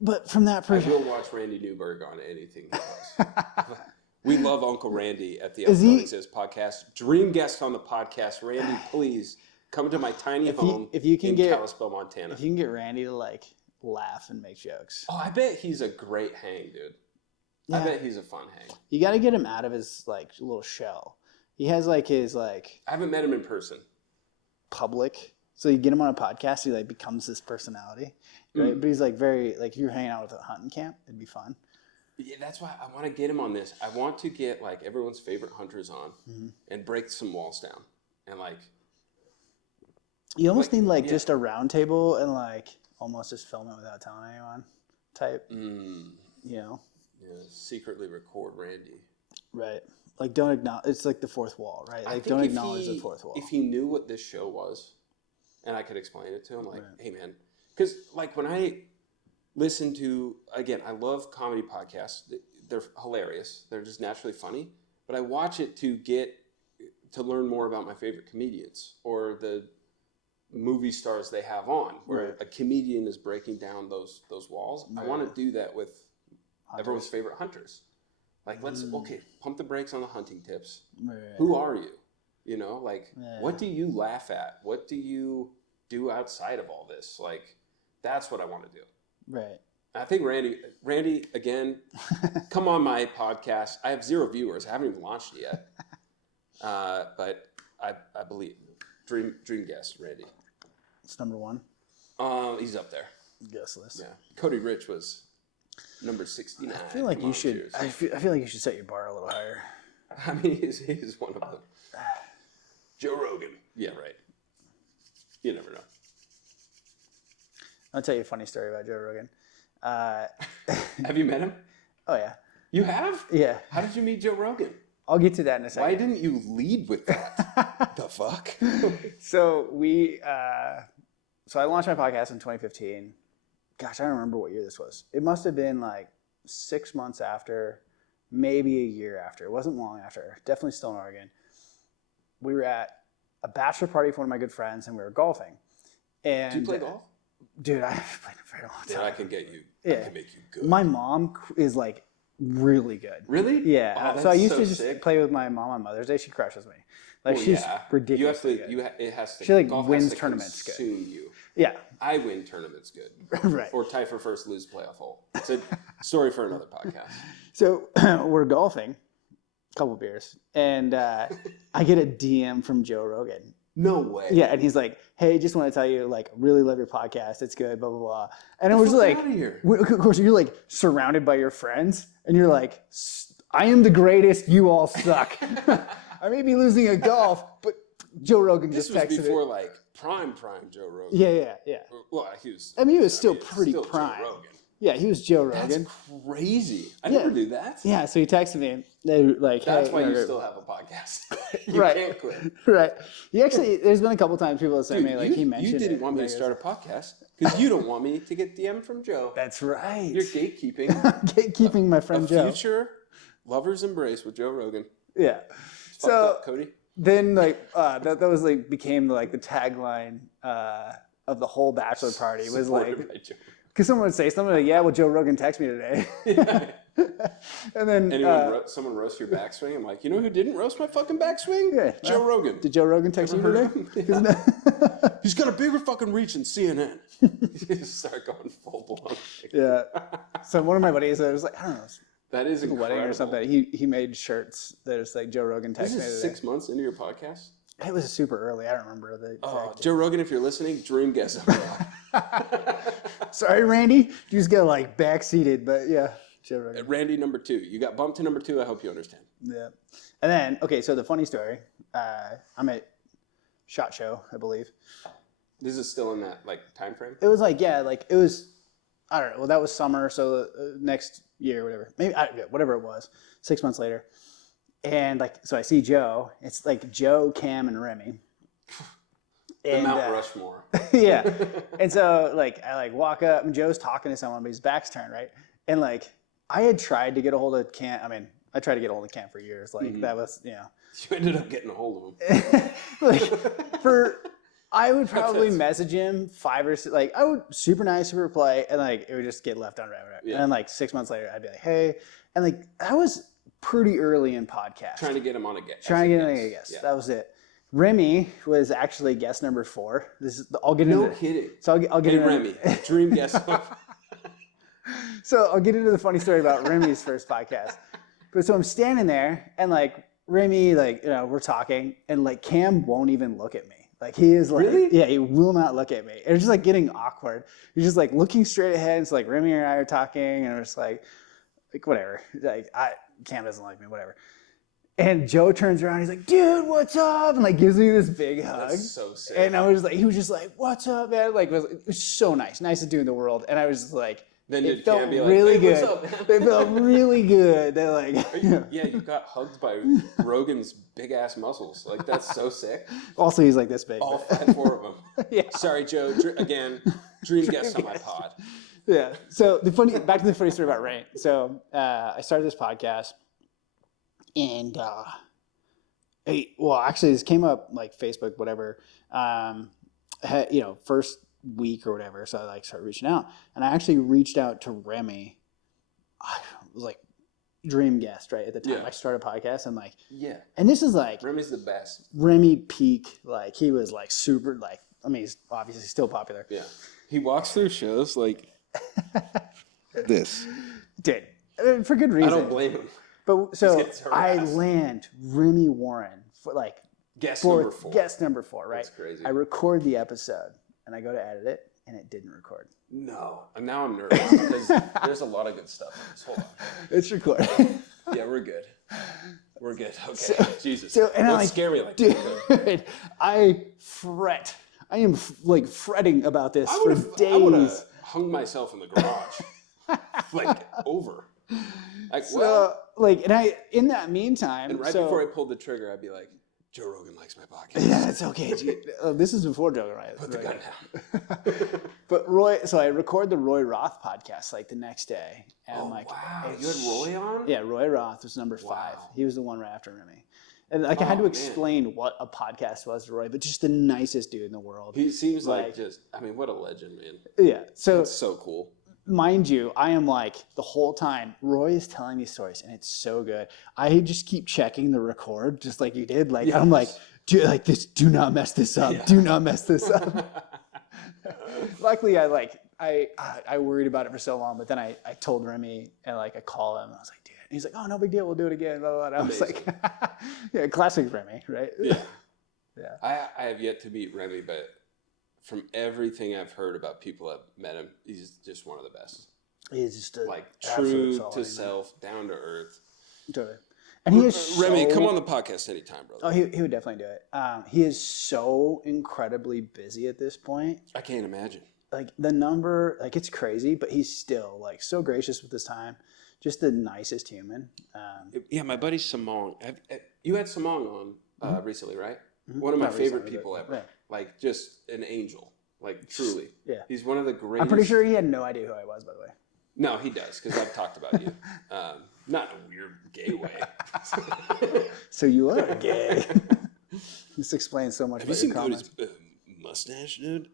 But from that perspective, I will watch Randy Newberg on anything he does. We love Uncle Randy at the Outdoor Exist podcast. Dream guest on the podcast. Randy, please come to my tiny home in Kalispell, Montana. If you can get Randy to like laugh and make jokes. Oh, I bet he's a great hang, dude. Yeah. I bet he's a fun hang. You got to get him out of his like little shell. He has like his like. I haven't met him in person. Public. So you get him on a podcast, he like becomes this personality, right? But he's like very like, if you're hanging out with a hunting camp, it'd be fun. Yeah, that's why I want to get him on this. I want to get like everyone's favorite hunters on and break some walls down and like. You almost need like just a round table and like almost just film it without telling anyone type. You know. Yeah, secretly record Randy. Right. Like, don't acknowledge. It's like the fourth wall, right? Like, don't acknowledge the fourth wall. If he knew what this show was, and I could explain it to him, like, hey man, because like when I listen to, again, I love comedy podcasts. They're hilarious. They're just naturally funny. But I watch it to learn more about my favorite comedians or the movie stars they have on, where a comedian is breaking down those walls. I want to do that with everyone's favorite hunters. Like, let's pump the brakes on the hunting tips. Who are you? You know, like, what do you laugh at? What do you do outside of all this? Like, that's what I want to do. Right. I think Randy, again, come on my podcast. I have 0 viewers. I haven't even launched it yet. But I believe dream guest, Randy. It's number 1. He's up there. Guest list. Yeah. Cody Rich was number 69. I feel like you should. I feel like you should set your bar a little higher. I mean, he's one of them. Joe Rogan. Yeah, right. You never know. I'll tell you a funny story about Joe Rogan. Have you met him? Oh yeah. You have? Yeah. How did you meet Joe Rogan? I'll get to that in a second. Why didn't you lead with that? The fuck? So so I launched my podcast in 2015. Gosh, I don't remember what year this was. It must have been like 6 months after, maybe a year after. It wasn't long after. Definitely still in Oregon. We were at a bachelor party for one of my good friends, and we were golfing. And do you play golf? Dude, I've played it for a long time. Dude, I can get you. Yeah. I can make you good. My mom is like really good. Really? Yeah. Oh, so I used to just sick. play with my mom on Mother's Day. She crushes me. Like she's ridiculous. It has to. She like golf wins has to tournaments good. Consume you. Yeah. I win tournaments good. Right. Or tie for first, lose playoff hole. It's a story for another podcast. So we're golfing, a couple beers, and I get a DM from Joe Rogan. No way. Yeah, and he's like, "Hey, just want to tell you, like, really love your podcast. It's good, blah blah blah." And I was like, of course, you're like surrounded by your friends, and you're like, "I am the greatest. You all suck." I may be losing a golf, but Joe Rogan just texted This was before it. like prime Joe Rogan. Yeah. Well, he was. I mean, he was still pretty still prime. Joe Rogan. Yeah, he was Joe Rogan. That's crazy. I never knew that. Yeah, so he texted me. They like, that's hey, why you still have a podcast. You right. can't quit. Right. He actually, there's been a couple times people have sent me like he mentioned. You didn't want me to start a podcast because you don't want me to get DM'd from Joe. That's right. You're gatekeeping. Gatekeeping my friend Joe. Future lovers embrace with Joe Rogan. Yeah. It's fucked up, Cody. Then like that was like became like the tagline of the whole bachelor party was like, because someone would say something like, "Yeah, well, Joe Rogan texted me today." Yeah. And then someone roast your backswing. I'm like, you know who didn't roast my fucking backswing? Yeah, Joe Rogan. Did Joe Rogan text you today? Yeah. He's got a bigger fucking reach than CNN. You just start going full blown. Yeah. So one of my buddies, I was like, I don't know. That is incredible. A wedding or something. He made shirts that is like Joe Rogan texted me today. This is 6 months into your podcast? It was super early. I don't remember the exact Joe Rogan, if you're listening, dream guest. Sorry, Randy. You just got like backseated, but yeah, Joe Rogan. Randy number 2. You got bumped to number 2. I hope you understand. Yeah. And then, okay, so the funny story, I'm at SHOT Show, I believe. This is still in that like time frame? It was like, yeah, like it was, I don't know. Well, that was summer, so next year, whatever. Maybe, whatever it was, 6 months later. And like, so I see Joe. It's like Joe, Cam, and Remy. The Mount Rushmore. Yeah. And so like, I like walk up and Joe's talking to someone, but his back's turned, right? And like, I had tried to get a hold of Cam. I mean, I tried to get a hold of Cam for years. Like that was, you know. You ended up getting a hold of him. I would probably message him 5 or 6, like I would super nice, super reply, and like it would just get left unread. Yeah. And then like 6 months later, I'd be like, hey, and like I was pretty early in podcast. Trying to get him on a guest. Trying to get him on a guest. Yeah. That was it. Remy was actually guest number 4. This is I'll get into. No kidding. So I'll get into Remy, dream guest. So I'll get into the funny story about Remy's first podcast. But so I'm standing there and like Remy, like you know, we're talking, and like Cam won't even look at me. Like he is like, really? Yeah, he will not look at me. It's just like getting awkward. He's just like looking straight ahead. It's like Remy and I are talking, and we're just like whatever. Like Cam doesn't like me, whatever. And Joe turns around. He's like, "Dude, what's up?" And like gives me this big hug. That's so sick. And I was like, he was just like, "What's up, man?" Like it was so nice, nicest dude in the world. And I was just like. Then it felt Cam be like, really hey, good. What's up, It felt really good. They're like, yeah, you got hugged by Rogan's big ass muscles. Like that's so sick. Also, he's like this big. All 4 of them. Yeah. Sorry, Joe. Again, dream guest on my pod. Yeah. So back to the funny story about Rain. So I started this podcast, and actually, this came up like Facebook, whatever. First week or whatever, so I like started reaching out, and I actually reached out to Remy. I was like dream guest right at the time. I started a podcast, and like and this is like Remy's the best. Remy peak, like he was like super, like I mean he's obviously still popular. Yeah, he walks through shows like this. Did for good reason. I don't blame him. But so I land Remy Warren for like guest number 4. Guest number 4, right? That's crazy. I record the episode. And I go to edit it, and it didn't record. No. And now I'm nervous because there's a lot of good stuff in this. Hold on. It's recorded. Yeah, we're good. We're good. Okay. Jesus. So, and don't scare me like that. Dude, I fret. I am like fretting about this for days. I would have hung myself in the garage. like over. Like, So, and in that meantime, and before I pulled the trigger, I'd be like, Joe Rogan likes my podcast. Yeah, it's okay. This is before Joe Rogan. Put the gun down. But so I record the Roy Roth podcast like the next day. And I'm like, wow. You had Roy on? Yeah, Roy Roth was number 5. He was the one right after Remy. And like I had to explain what a podcast was to Roy, but just the nicest dude in the world. He seems like what a legend, man. Yeah. So it's so cool. Mind you, I am like the whole time, Roy is telling me stories and it's so good. I just keep checking the record just like you did. Like, I'm like, do not mess this up. Yeah. Do not mess this up. Luckily, I worried about it for so long, but then I told Remy and like I called him. I was like, dude. And he's like, oh, no big deal. We'll do it again. Blah, blah, blah. I was like, yeah, classic Remy, right? Yeah. Yeah. I have yet to meet Remy, but from everything I've heard about people that met him, he's just one of the best. He's just true to self, down to earth. Totally. And he is Remy, come on the podcast anytime, brother. Oh, he would definitely do it. He is so incredibly busy at this point. I can't imagine. Like the number, like it's crazy, but he's still like so gracious with his time. Just the nicest human. Yeah, my buddy Samong. You had Samong on recently, right? Mm-hmm. One of my favorite people ever. Yeah. Like just an angel. Like truly. Yeah. He's one of the greatest. I'm pretty sure he had no idea who I was, by the way. No, he does, because I've talked about you. Not in a weird gay way. So you are gay. This explains so much about your comments. Have you seen Cody's mustache, dude?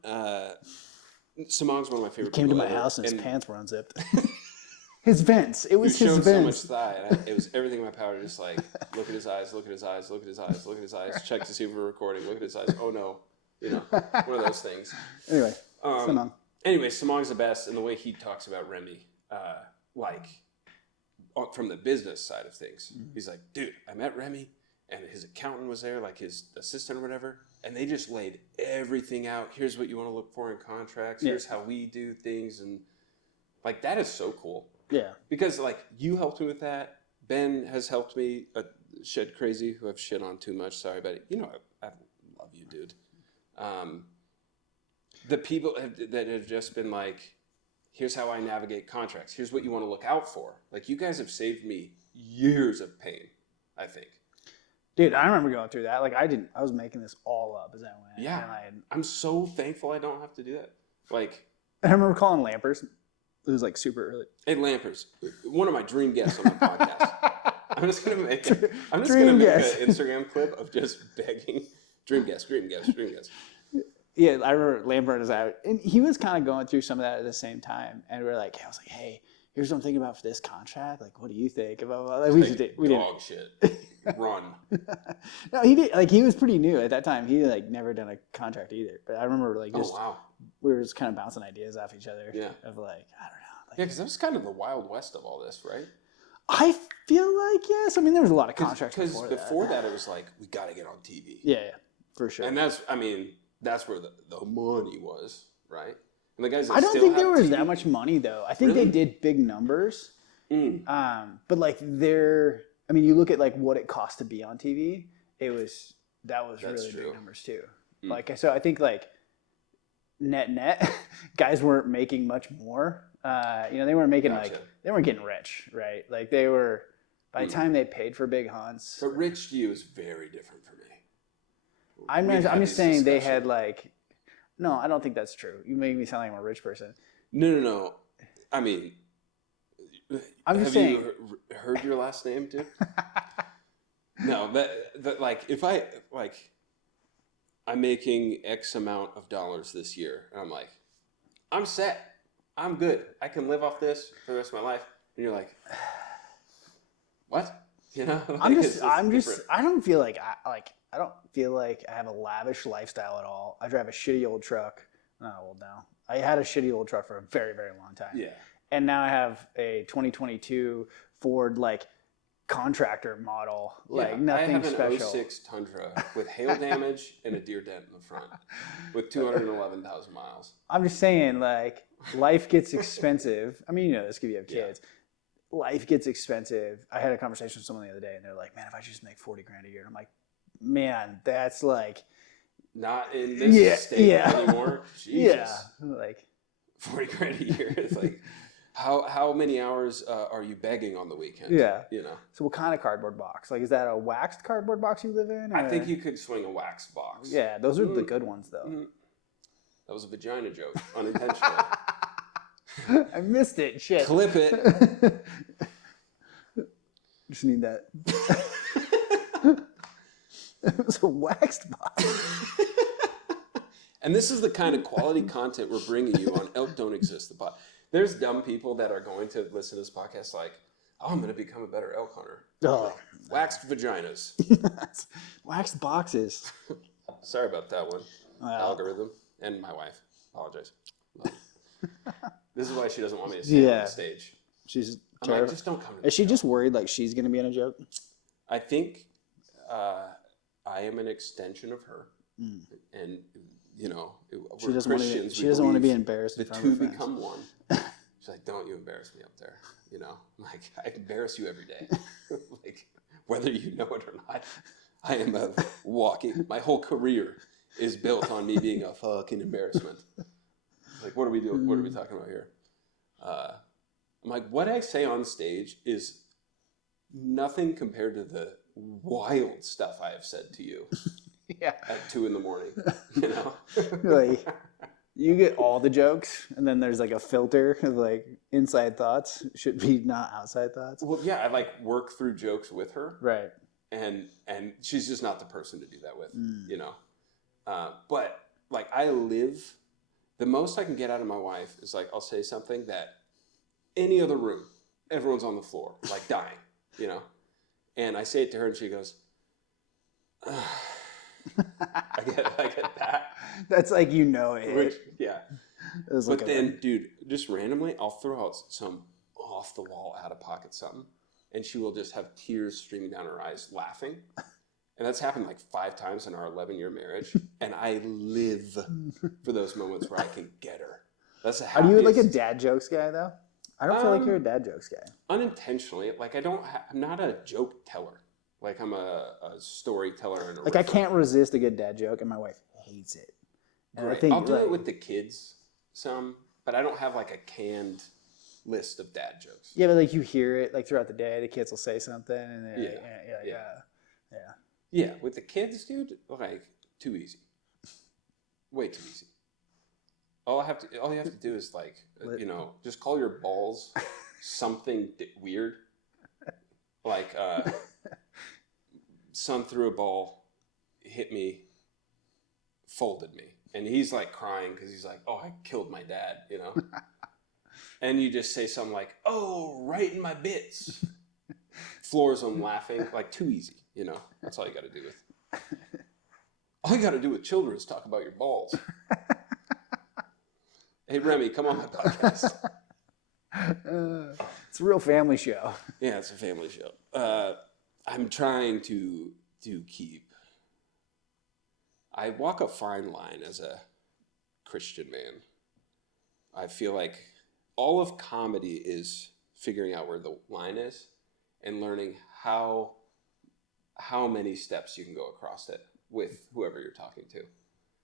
Samong's one of my favorite people. He came to my house and his pants were unzipped. His vents. It was his vents. So much thigh. And it was everything in my power to just like look at his eyes, look at his eyes, look at his eyes, look at his eyes, check to see if we're recording, look at his eyes. Oh no. You know, one of those things. Anyway, Samong. Anyway, Samong's the best, and the way he talks about Remy, from the business side of things, he's like, dude, I met Remy, and his accountant was there, like his assistant or whatever, and they just laid everything out. Here's what you want to look for in contracts. Here's how we do things, and like that is so cool. Yeah. Because like you helped me with that. Ben has helped me. Shed Crazy, who I've shit on too much. Sorry, buddy. You know I love you, dude. The people that have just been like, here's how I navigate contracts. Here's what you want to look out for. Like you guys have saved me years of pain, I think. Dude, I remember going through that. Like I was making this all up as I went. Yeah. I'm so thankful I don't have to do that. Like I remember calling Lampers. It was like super early. Hey, Lampers, one of my dream guests on my podcast. I'm just gonna make an Instagram clip of just begging. Dream guest. Yeah, I remember Lambert was out, and he was kind of going through some of that at the same time. And I was like, hey, here's what I'm thinking about for this contract. Like, what do you think about? Like, we dog shit. Run. No, he did. Like, he was pretty new at that time. He like never done a contract either. But I remember like just we were just kind of bouncing ideas off each other. Yeah. Of like, I don't know. Like, yeah, because that was kind of the Wild West of all this, right? I feel like yes. I mean, there was a lot of contracts before that. It was like we got to get on TV. Yeah, for sure. And that's where the money was, right? And the guys. I don't think there was that much money though. I think they did big numbers. But like I mean, you look at like what it cost to be on TV. That was really big numbers too. Like so, I think like net guys weren't making much more. They weren't making they weren't getting rich, right? Like they were by the time they paid for big hunts. But rich to you is very different for me. I'm just saying they had like. No, I don't think that's true. You make me sound like I'm a rich person. No. I mean, I'm just saying. Have you heard your last name, dude? No, that like if I'm making X amount of dollars this year, and I'm like, I'm set. I'm good. I can live off this for the rest of my life. And you're like, what? You know? Like, I don't feel like I don't feel like I have a lavish lifestyle at all. I drive a shitty old truck. I'm not old now. I had a shitty old truck for a very, very long time. Yeah. And now I have a 2022 Ford like contractor model, like nothing special. I have an 06 Tundra with hail damage and a deer dent in the front with 211,000 miles. I'm just saying, like, life gets expensive. I mean, you know this if you have kids. Yeah. Life gets expensive. I had a conversation with someone the other day, and they're like, man, if I just make $40,000 a year. And I'm like, man, that's like... Not in this state anymore. Jesus. Yeah. Like... $40,000 a year is like... How many hours are you begging on the weekend? Yeah. You know. So what kind of cardboard box? Like, is that a waxed cardboard box you live in? Or? I think you could swing a wax box. Yeah, those are the good ones, though. That was a vagina joke, unintentionally. I missed it. Shit. Clip it. Just need that. It was a waxed box. And this is the kind of quality content we're bringing you on Elk Don't Exist, the pod. There's dumb people that are going to listen to this podcast like, oh, I'm going to become a better elk hunter. Oh. Like, waxed vaginas. Waxed boxes. Sorry about that one. Algorithm. And my wife. Apologize. This is why she doesn't want me to stand on the stage. She's I'm like, just don't come to Is she just worried like she's going to be in a joke? I think I am an extension of her. And, you know, we're Christians. She doesn't want to be embarrassed. The two become one. She's like, don't you embarrass me up there. You know, I'm like, I embarrass you every day. Like, whether you know it or not, I am a walking, my whole career is built on me being a fucking embarrassment. Like, what are we doing? What are we talking about here? I'm like, what I say on stage is nothing compared to the wild stuff I have said to you at 2 a.m, you know? Like, you get all the jokes, and then there's like a filter of like inside thoughts should be not outside thoughts. Well, yeah, I like work through jokes with her. Right. And she's just not the person to do that with, you know? But like I live, the most I can get out of my wife is like, I'll say something that any other room, everyone's on the floor, like dying, you know? And I say it to her and she goes, I get that. That's like, you know it. Which, yeah. But like then, dude, just randomly, I'll throw out some off the wall, out of pocket something, and she will just have tears streaming down her eyes laughing. And that's happened like 5 times in our 11-year marriage. And I live for those moments where I can get her. That's the happiest. Are you like a dad jokes guy though? I don't feel like you're a dad jokes guy. Unintentionally. Like I'm not a joke teller. Like I'm a storyteller. And like I can't resist a good dad joke, and my wife hates it. And right. I think I'll do it with the kids some, but I don't have like a canned list of dad jokes. Yeah, but like you hear it like throughout the day, the kids will say something, and they're Yeah, with the kids, dude, like too easy. Way too easy. All you have to do is like, you know, just call your balls something weird. Like, son threw a ball, hit me, folded me. And he's like crying because he's like, oh, I killed my dad, you know? And you just say something like, oh, right in my bits. Floors them laughing, like too easy, you know? That's all you got to do with. All you got to do with children is talk about your balls. Hey, Remy, come on my podcast. It's a real family show. Yeah, it's a family show. I'm trying to keep. I walk a fine line as a Christian man. I feel like all of comedy is figuring out where the line is and learning how many steps you can go across it with whoever you're talking to.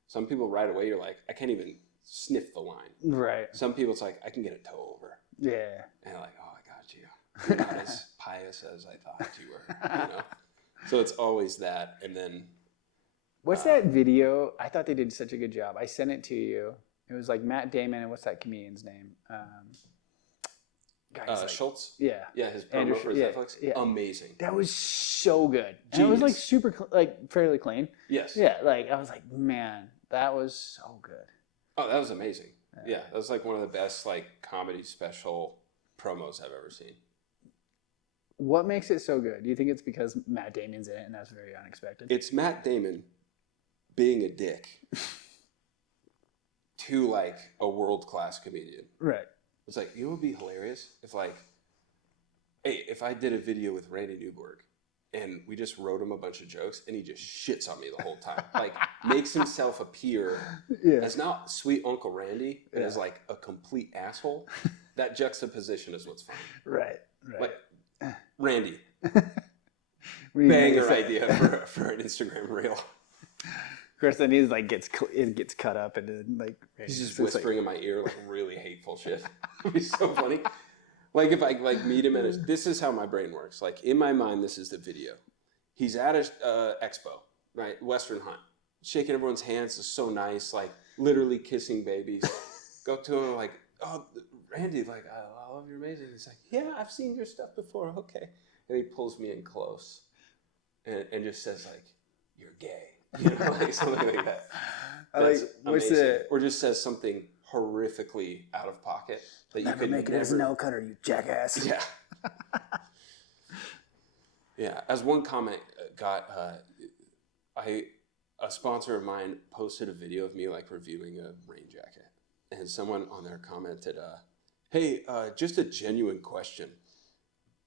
Some people right away, you're like, I can't even sniff the line. Right. Some people, it's like, I can get a toe over. Yeah. And you're like, oh, I got you. You're not as pious as I thought you were. You know? So it's always that. And then... What's that video? I thought they did such a good job. I sent it to you. It was like Matt Damon and what's that comedian's name? Schultz? Yeah. Yeah, his promo for his Netflix? Yeah. Amazing. That was so good. And it was like super, fairly clean. Yes. Yeah, like I was like, man, that was so good. Oh, that was amazing. Yeah, that was like one of the best like comedy special promos I've ever seen. What makes it so good? Do you think it's because Matt Damon's in it and that's very unexpected? It's Matt Damon being a dick to like a world-class comedian. Right. It's like, you know what would be hilarious? If like, hey, if I did a video with Randy Newberg and we just wrote him a bunch of jokes and he just shits on me the whole time. Like makes himself appear as not sweet Uncle Randy, but as like a complete asshole. That juxtaposition is what's funny. Right. Like, Randy, banger idea for an Instagram reel. course, then he's like it gets cut up and then like he's just whispering in my ear like really hateful shit. It'd be so funny. Like if I like meet him this is how my brain works. Like in my mind, this is the video. He's at a expo, right? Western Hunt, shaking everyone's hands is so nice, like literally kissing babies. Go to him like, oh, Randy, like I love you're amazing. He's like, yeah, I've seen your stuff before. Okay, and he pulls me in close, and just says like, you're gay, you know, like something like that. That's amazing. Or just says something horrifically out of pocket that you could make it as an L cutter, you jackass. Yeah. Yeah. As one comment got, a sponsor of mine posted a video of me like reviewing a rain jacket, and someone on there commented, "Hey, just a genuine question.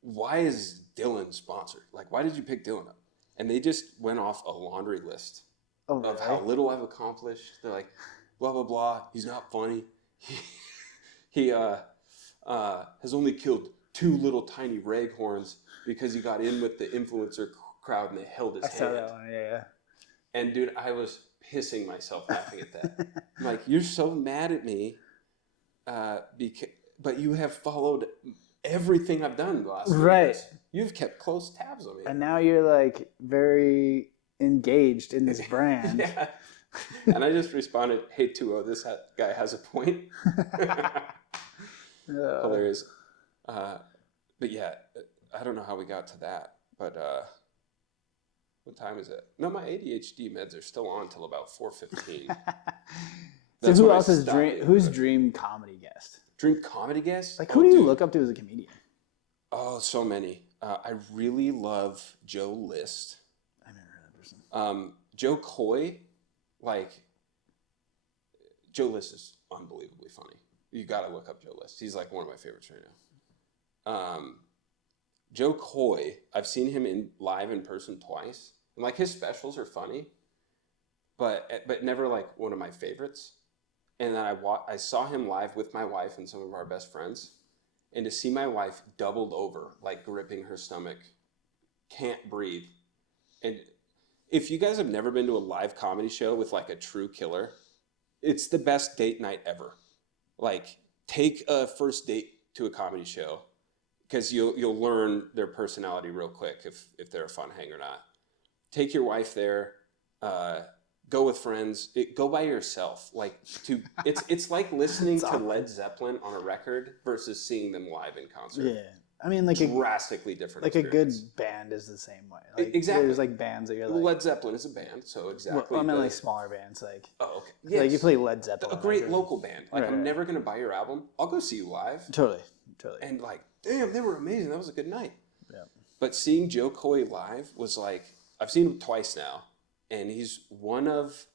Why is Dillon sponsored? Like, why did you pick Dillon up?" And they just went off a laundry list of how little I've accomplished. They're like, blah blah blah. He's not funny. He has only killed 2 little tiny raghorns because he got in with the influencer crowd and they held his hand. I saw that one, yeah. And dude, I was pissing myself laughing at that. I'm like, you're so mad at me, but you have followed everything I've done the last few years. You've kept close tabs on me. And now you're like very engaged in this brand. Yeah. And I just responded, hey, 2-0, this guy has a point. Hilarious. But yeah, I don't know how we got to that, but what time is it? No, my ADHD meds are still on till about 4:15. So who else is who's dream comedy guest? Dream comedy guest? Like who do you look up to as a comedian? Oh, so many. I really love Joe List. I've never heard that person. Joe Coy, like Joe List is unbelievably funny. You got to look up Joe List. He's like one of my favorites right now. Joe Coy, I've seen him live in person twice. And like his specials are funny, but never like one of my favorites. And then I saw him live with my wife and some of our best friends. And to see my wife doubled over, like gripping her stomach, can't breathe. And if you guys have never been to a live comedy show with like a true killer, it's the best date night ever. Like take a first date to a comedy show, because you'll learn their personality real quick if they're a fun hang or not. Take your wife there, go with friends, go by yourself. Like it's like listening to Led Zeppelin on a record versus seeing them live in concert. Yeah, I mean like drastically different. Like experience. A good band is the same way. Like, exactly. There's like bands that you're like. Led Zeppelin is a band, so exactly. Well, I mean like smaller bands, like. Oh, okay. Yes. Like you play Led Zeppelin. A great local band. Like I'm never gonna buy your album. I'll go see you live. Totally. And like, damn, they were amazing. That was a good night. Yeah. But seeing Joe Coy live was like, I've seen him twice now, and he's one of,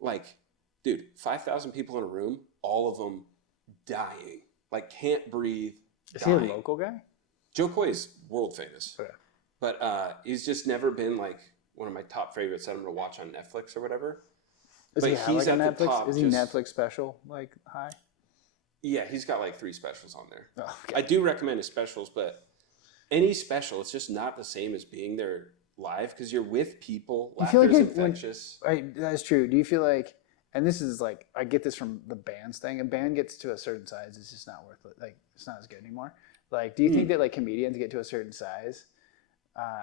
like, dude, 5,000 people in a room, all of them dying, like can't breathe. Is he a local guy? Joe Coy is world famous. Okay. But he's just never been like one of my top favorites that I'm gonna watch on Netflix or whatever. Is he at Netflix? Top, is he Netflix special like high? Yeah, he's got like 3 specials on there. Oh, okay. I do recommend his specials, but any special, it's just not the same as being there live because you're with people. Laughter's infectious. Right, that is true. Do you feel like, and this is like, I get this from the bands thing, a band gets to a certain size, it's just not worth it. Like, it's not as good anymore. Like, do you think that like comedians get to a certain size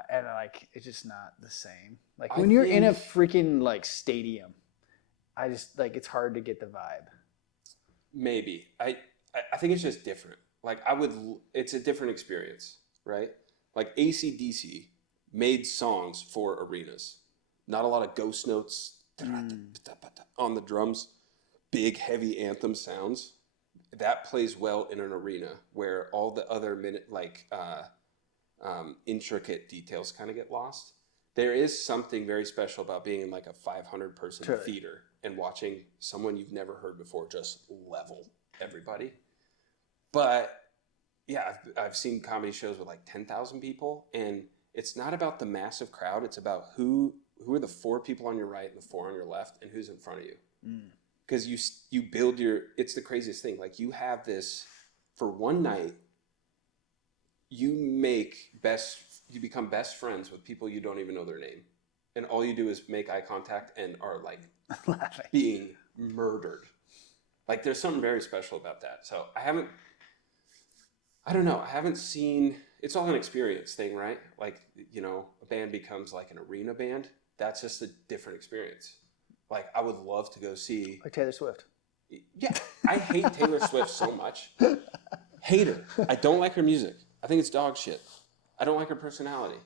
and like, it's just not the same? Like when you're in a freaking like stadium, I just like, it's hard to get the vibe. Maybe. I think it's just different. Like it's a different experience, right? Like AC/DC made songs for arenas. Not a lot of ghost notes on the drums, big heavy anthem sounds. That plays well in an arena where all the other intricate details kind of get lost. There is something very special about being in like a 500 person theater and watching someone you've never heard before just level everybody. But yeah, I've seen comedy shows with like 10,000 people, and it's not about the massive crowd. It's about who are the 4 people on your right and the 4 on your left, and who's in front of you. Because you build it's the craziest thing. Like you have this for one night. You become best friends with people you don't even know their name. and all you do is make eye contact and are like laughing, being murdered. Like there's something very special about that. So I don't know. I haven't seen, it's all an experience thing, right? Like, you know, a band becomes like an arena band. That's just a different experience. Like I would love to go see. Like Taylor Swift. Yeah. I hate Taylor Swift so much. Hate her. I don't like her music. I think it's dog shit. I don't like her personality.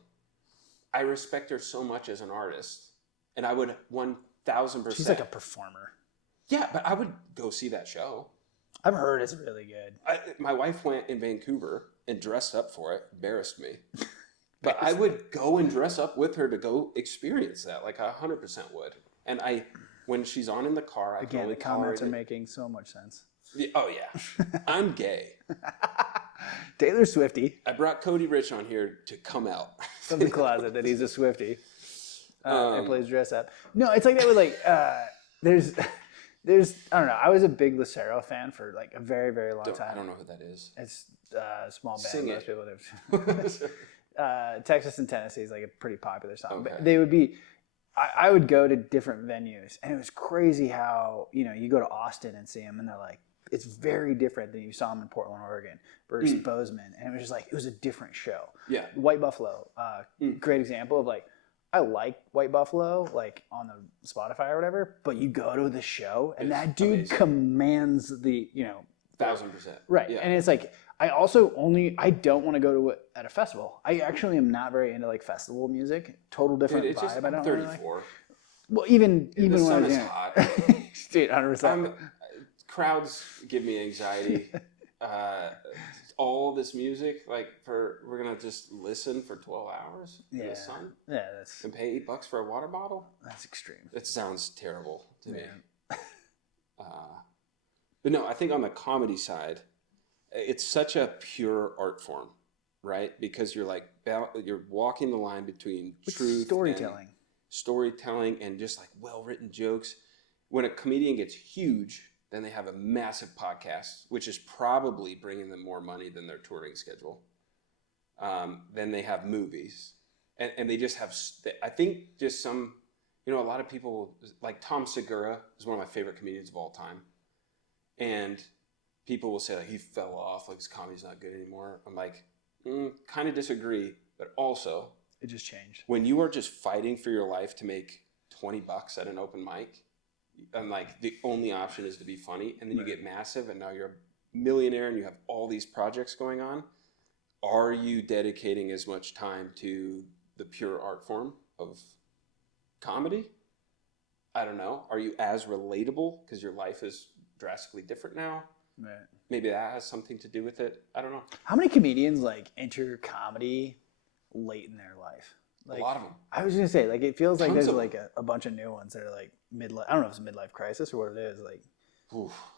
I respect her so much as an artist. And I would 1000%. She's like a performer. Yeah, but I would go see that show. I've heard it's really good. My wife went in Vancouver and dressed up for it. Embarrassed me. But I would go and dress up with her to go experience that. Like I 100% would. And when she's on in the car, Again, the comments are making so much sense. Yeah, oh yeah. I'm gay. Taylor Swiftie. I brought Cody Rich on here to come out. From the closet that he's a Swiftie. And plays dress up. No, it's like that with like, there's, I don't know. I was a big Lucero fan for like a very, very long time. I don't know who that is. It's a small band. Sing Most it. people do. Texas and Tennessee is like a pretty popular song. Okay. But they would be, I would go to different venues, and it was crazy how, you know, you go to Austin and see them, and they're like, it's very different than you saw them in Portland, Oregon versus Bozeman. And it was just like, it was a different show. Yeah. White Buffalo, great example of like, I like White Buffalo, like on the Spotify or whatever, but you go to the show and that dude amazing. Commands the, you know. 1000%. Right. Yeah. And it's like, I don't want to go to it at a festival. I actually am not very into like festival music. Total different vibe. Just, I don't 34. Really like. Well, even the when sun I was is hot. Dude, 100%. Crowds give me anxiety. All this music, like we're gonna just listen for 12 hours in the sun. Yeah, and pay $8 for a water bottle. That's extreme. It sounds terrible to me. But no, I think on the comedy side, it's such a pure art form, right? Because you're like you're walking the line between truth, storytelling, and just like well-written jokes. When a comedian gets huge, then they have a massive podcast, which is probably bringing them more money than their touring schedule. Then they have movies, and they just have. I think just some, you know, a lot of people like Tom Segura is one of my favorite comedians of all time, and people will say like he fell off, like his comedy's not good anymore. I'm like, kind of disagree, but also it just changed. When you are just fighting for your life to make $20 at an open mic, and like the only option is to be funny, and then you get massive, and now you're a millionaire and you have all these projects going on. Are you dedicating as much time to the pure art form of comedy? I don't know. Are you as relatable because your life is drastically different now? Right. Maybe that has something to do with it. I don't know. How many comedians like enter comedy late in their life? Like, a lot of them. I was gonna say, like, it feels like there's like a bunch of new ones that are like midlife. I don't know if it's a midlife crisis or what it is. Like,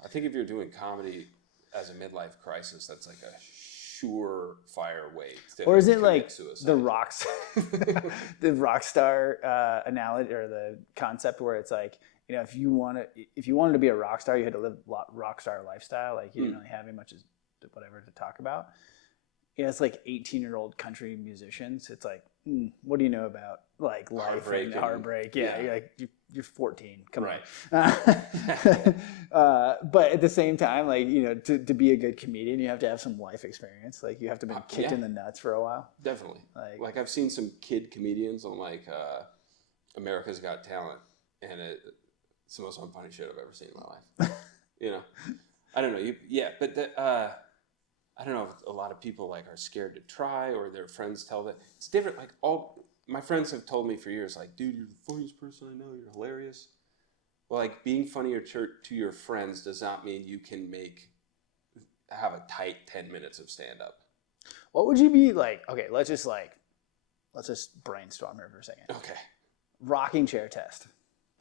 I think if you're doing comedy as a midlife crisis, that's like a surefire way to or is it like suicide. the rock star analogy or the concept where it's like, you know, if you wanted to be a rock star, you had to live rock star lifestyle. Like you didn't really have much as whatever to talk about. Yeah, it's like 18-year-old country musicians. It's like, what do you know about like life and heartbreak? Yeah, you're like you're 14. Come on. But at the same time, like, you know, to be a good comedian, you have to have some life experience. Like you have to be kicked in the nuts for a while. Definitely. Like I've seen some kid comedians on like America's Got Talent, and it's the most unfunny shit I've ever seen in my life. You know, I don't know. But I don't know if a lot of people like are scared to try, or their friends tell them it's different. Like all my friends have told me for years, like, dude, you're the funniest person I know. You're hilarious. Well, like being funnier to your friends does not mean you can have a tight 10 minutes of stand up. What would you be like? Okay, let's just brainstorm here for a second. Okay. Rocking chair test.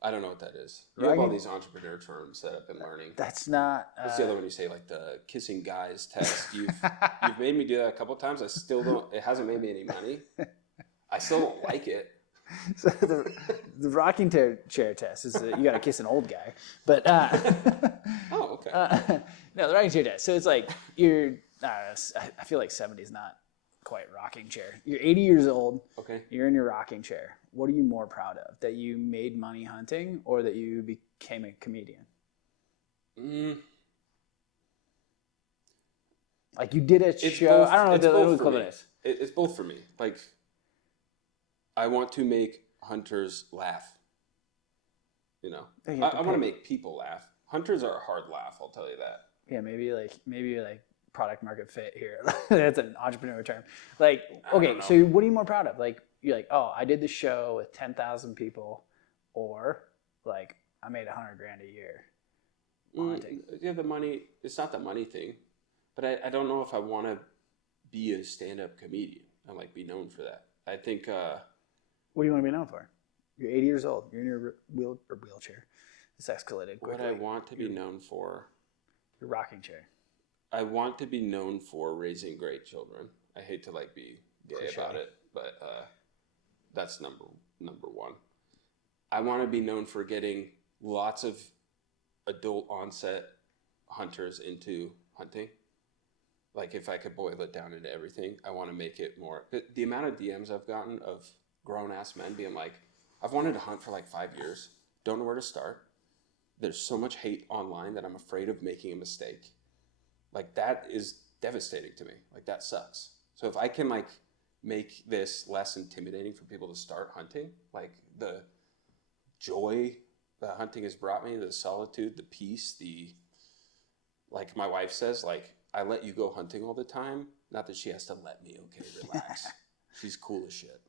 I don't know what that is. You have all these entrepreneur terms that I've been learning. That's not. What's the other one you say? Like the kissing guys test. You've made me do that a couple of times. I still don't. It hasn't made me any money. I still don't like it. So the rocking chair test is you got to kiss an old guy. But oh, okay. No, the rocking chair test. So it's like you're. I feel like 70 is not quite rocking chair. You're 80 years old. Okay. You're in your rocking chair. What are you more proud of? That you made money hunting or that you became a comedian? Like you did a show. I don't know what the equivalent is. It's both for me. Like, I want to make hunters laugh. You know, I want to make people laugh. Hunters are a hard laugh. I'll tell you that. Yeah, maybe like product market fit here. That's an entrepreneur term. Like, okay, so what are you more proud of? Like, you're like, oh, I did the show with 10,000 people, or like I made $100,000 a year. Yeah, the money. It's not the money thing, but I don't know if I want to be a stand-up comedian and like be known for that. I think. What do you want to be known for? You're 80 years old. You're in your wheelchair. It's escalated quickly. What I want to be known for. Your rocking chair. I want to be known for raising great children. I hate to like be gay about it, but that's number one. I want to be known for getting lots of adult onset hunters into hunting. Like if I could boil it down into everything, I want to make it more. The amount of DMs I've gotten of grown ass men being like, I've wanted to hunt for like 5 years, don't know where to start. There's so much hate online that I'm afraid of making a mistake. Like that is devastating to me. Like that sucks. So if I can like make this less intimidating for people to start hunting, like the joy that hunting has brought me, the solitude, the peace, like my wife says, like I let you go hunting all the time. Not that she has to let me, okay, relax. She's cool as shit.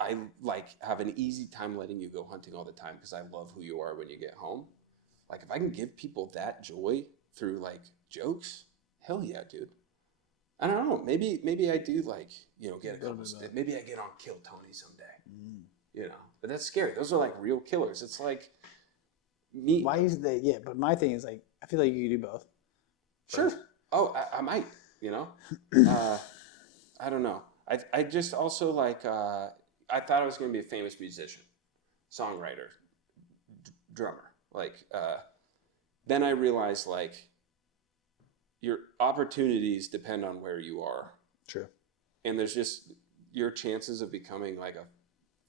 I like have an easy time letting you go hunting all the time because I love who you are when you get home. Like if I can give people that joy through like jokes, hell yeah, dude. I don't know. Maybe I do like, you know, get a couple. Maybe I get on Kill Tony someday. You know, but that's scary. Those are like real killers. It's like me. Why is that? Yeah, but my thing is like I feel like you can do both. Sure. Oh, I might. You know, I don't know. I just also like. I thought I was going to be a famous musician, songwriter, drummer. Like, then I realized like your opportunities depend on where you are. True. And there's just your chances of becoming like a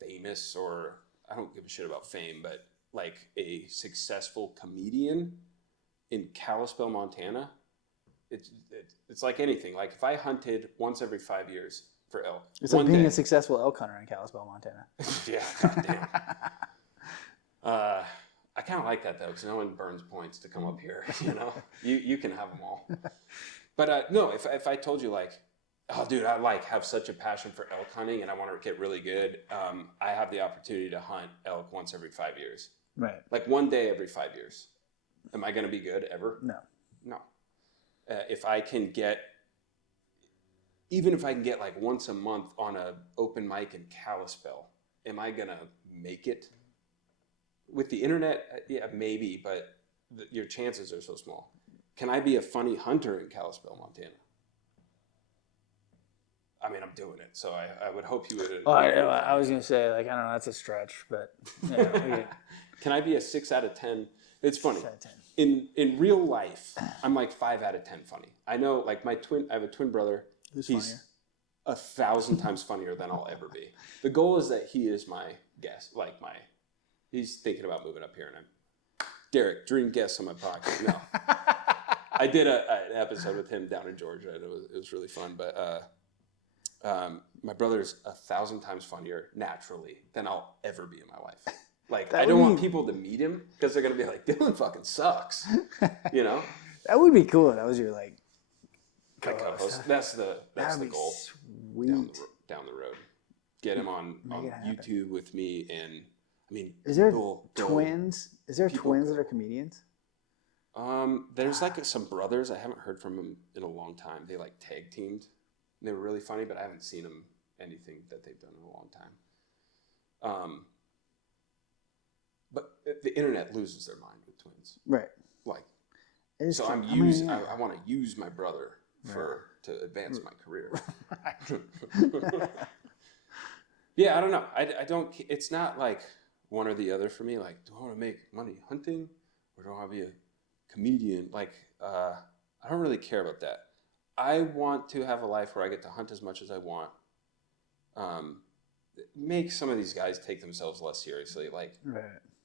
famous, or I don't give a shit about fame, but like a successful comedian in Kalispell, Montana. It's like anything. Like if I hunted once every 5 years for elk. It's like being a successful elk hunter in Kalispell, Montana. Yeah, goddamn. I kind of like that though, because no one burns points to come up here. You know, you can have them all. But no, if I told you like, oh, dude, I like have such a passion for elk hunting and I want to get really good. I have the opportunity to hunt elk once every 5 years. Right. Like one day every 5 years. Am I going to be good ever? No. No. If I can get. Even if I can get like once a month on a open mic in Kalispell, am I gonna make it? With the internet, yeah, maybe, but your chances are so small. Can I be a funny hunter in Kalispell, Montana? I mean, I'm doing it, so I would hope you would. I was gonna say like I don't know, that's a stretch, but yeah. Can I be a 6 out of 10? It's funny. 6 out of 10. In real life, I'm like 5 out of 10 funny. I know, like I have a twin brother. He's 1,000 times funnier than I'll ever be. The goal is that he is my guest, he's thinking about moving up here, and I'm Derek, dream guest on my podcast. No, I did an episode with him down in Georgia. And it was really fun, but my brother's 1,000 times funnier naturally than I'll ever be in my life. Like I don't want people to meet him because they're gonna be like, Dillon fucking sucks, you know. That would be cool. That was your like. Co-host. That's the goal. Sweet. Down the road. Get him on YouTube with me, and I mean, is there twins? Is there twins that are comedians? There's like some brothers. I haven't heard from them in a long time. They like tag teamed. And they were really funny, but I haven't seen them anything that they've done in a long time. But the internet loses their mind with twins. Right. Like, so I want to use my brother to advance my career. Yeah, I don't know. I don't. It's not like one or the other for me. Like, do I want to make money hunting, or do I want to be a comedian? Like, I don't really care about that. I want to have a life where I get to hunt as much as I want. Make some of these guys take themselves less seriously. Like,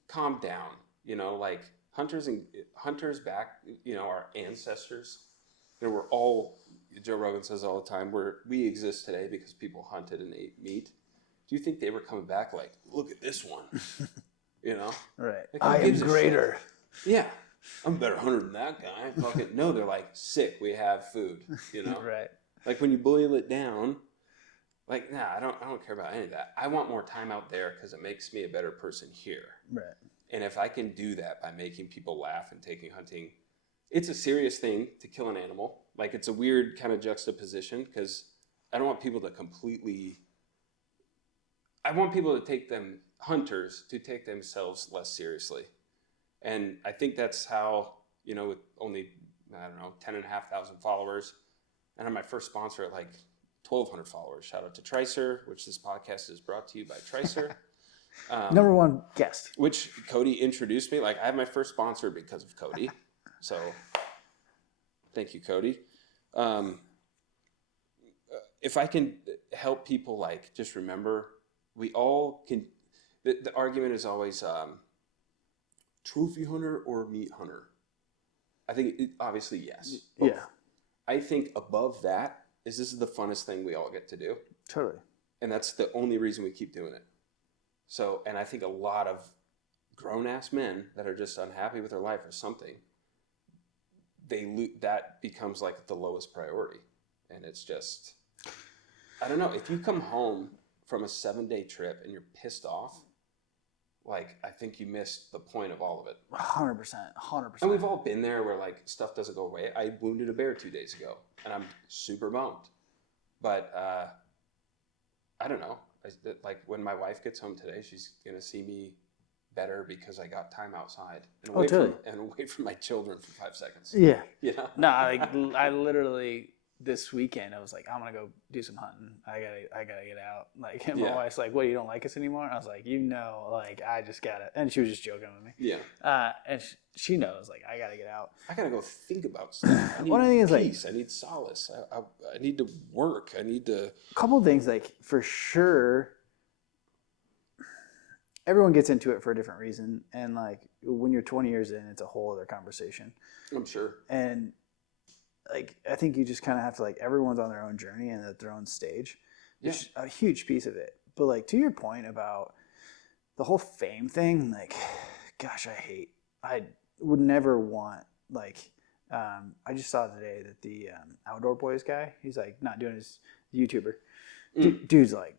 calm down. You know, like hunters back, you know, our ancestors. You know, we're all, Joe Rogan says all the time, we exist today because people hunted and ate meat. Do you think they were coming back like, look at this one? You know? Right. Like, I am greater. Yeah. I'm a better hunter than that guy. Fucking no, they're like, sick, we have food. You know? Right. Like when you boil it down, like, nah, I don't care about any of that. I want more time out there because it makes me a better person here. Right. And if I can do that by making people laugh and taking hunting, it's a serious thing to kill an animal. Like, it's a weird kind of juxtaposition because I don't want people to I want people to hunters to take themselves less seriously. And I think that's how, you know, with only, I don't know, 10,500 followers, and I'm my first sponsor at like 1,200 followers. Shout out to Tricer, which this podcast is brought to you by Tricer. Number one guest. Which Cody introduced me. Like, I have my first sponsor because of Cody. So, thank you, Cody. If I can help people, like, just remember, we all can. The argument is always trophy hunter or meat hunter. I think, obviously, yes. Both. Yeah. I think above that this is the funnest thing we all get to do. Totally. And that's the only reason we keep doing it. So, and I think a lot of grown-ass men that are just unhappy with their life or something, that becomes like the lowest priority. And it's just, I don't know, if you come home from a 7-day trip and you're pissed off, like, I think you missed the point of all of it. 100%. And we've all been there where, like, stuff doesn't go away. I wounded a bear 2 days ago, and I'm super bummed. But I don't know. Like, when my wife gets home today, she's going to see me better because I got time outside and away from my children for 5 seconds. Yeah. You know? No, I literally, this weekend, I was like, I'm going to go do some hunting. I gotta get out. Like, and my wife's like, what, you don't like us anymore? I was like, like, I just got it. And she was just joking with me. Yeah. And she knows, like, I gotta get out. I gotta go think about stuff. I need peace. I need solace. I need to work. I need to... A couple of things, like, for sure, everyone gets into it for a different reason. And, like, when you're 20 years in, it's a whole other conversation. I'm sure. And, like, I think you just kind of have to, like, everyone's on their own journey and at their own stage. Yeah. Which is a huge piece of it. But, like, to your point about the whole fame thing, like, gosh, I would never want, like, I just saw today that the Outdoor Boys guy, he's, like, not doing his YouTuber. Dude's like,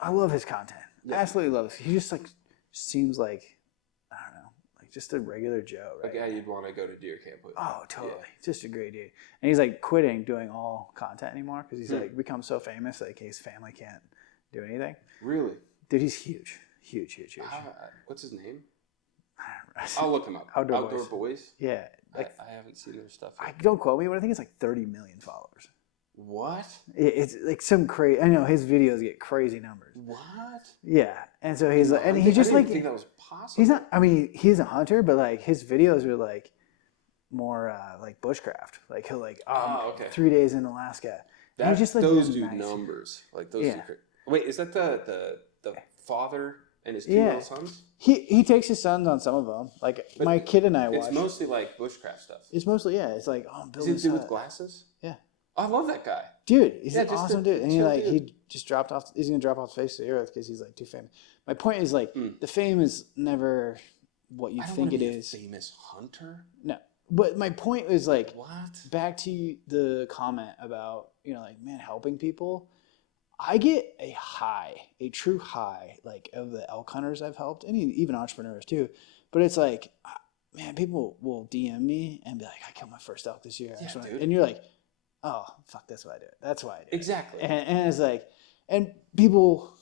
I love his content. Yeah. Absolutely love it. He just, like, seems like, I don't know, like, just a regular Joe, right? A guy you'd want to go to deer camp with. Oh, totally. Yeah. Just a great dude. And he's, like, quitting doing all content anymore because he's, like, become so famous, like, his family can't do anything. Really? Dude, he's huge. Huge. What's his name? I'll look him up. Outdoor Boys? Yeah. Like, I haven't seen their stuff yet. Don't quote me, but I think it's like 30 million followers. What? It's like some crazy. I know his videos get crazy numbers. What? Yeah, and so he's like, and he just like. I didn't think that was possible. He's not. I mean, he's a hunter, but like his videos are like more like bushcraft. Like he'll like 3 days in Alaska. That just like those do numbers. Like those. Yeah. Wait, is that the father and his 2 little sons? He takes his sons on some of them. Like, but my kid and I watch. It's mostly like bushcraft stuff. It's mostly, it's like, oh, I'm building. Is he with glasses? Yeah. I love that guy. Dude, he's an awesome dude. And he just dropped off. He's gonna drop off the face of the earth because he's like too famous. My point is like the fame is never what you think it is. A famous hunter? No, but my point is like what? Back to the comment about like man helping people. I get a true high, like of the elk hunters I've helped, and even entrepreneurs too. But it's like, man, people will DM me and be like, "I killed my first elk this year," and you're like, "Oh, fuck, that's why I do it. That's why I do it." Exactly. And it's like, and people,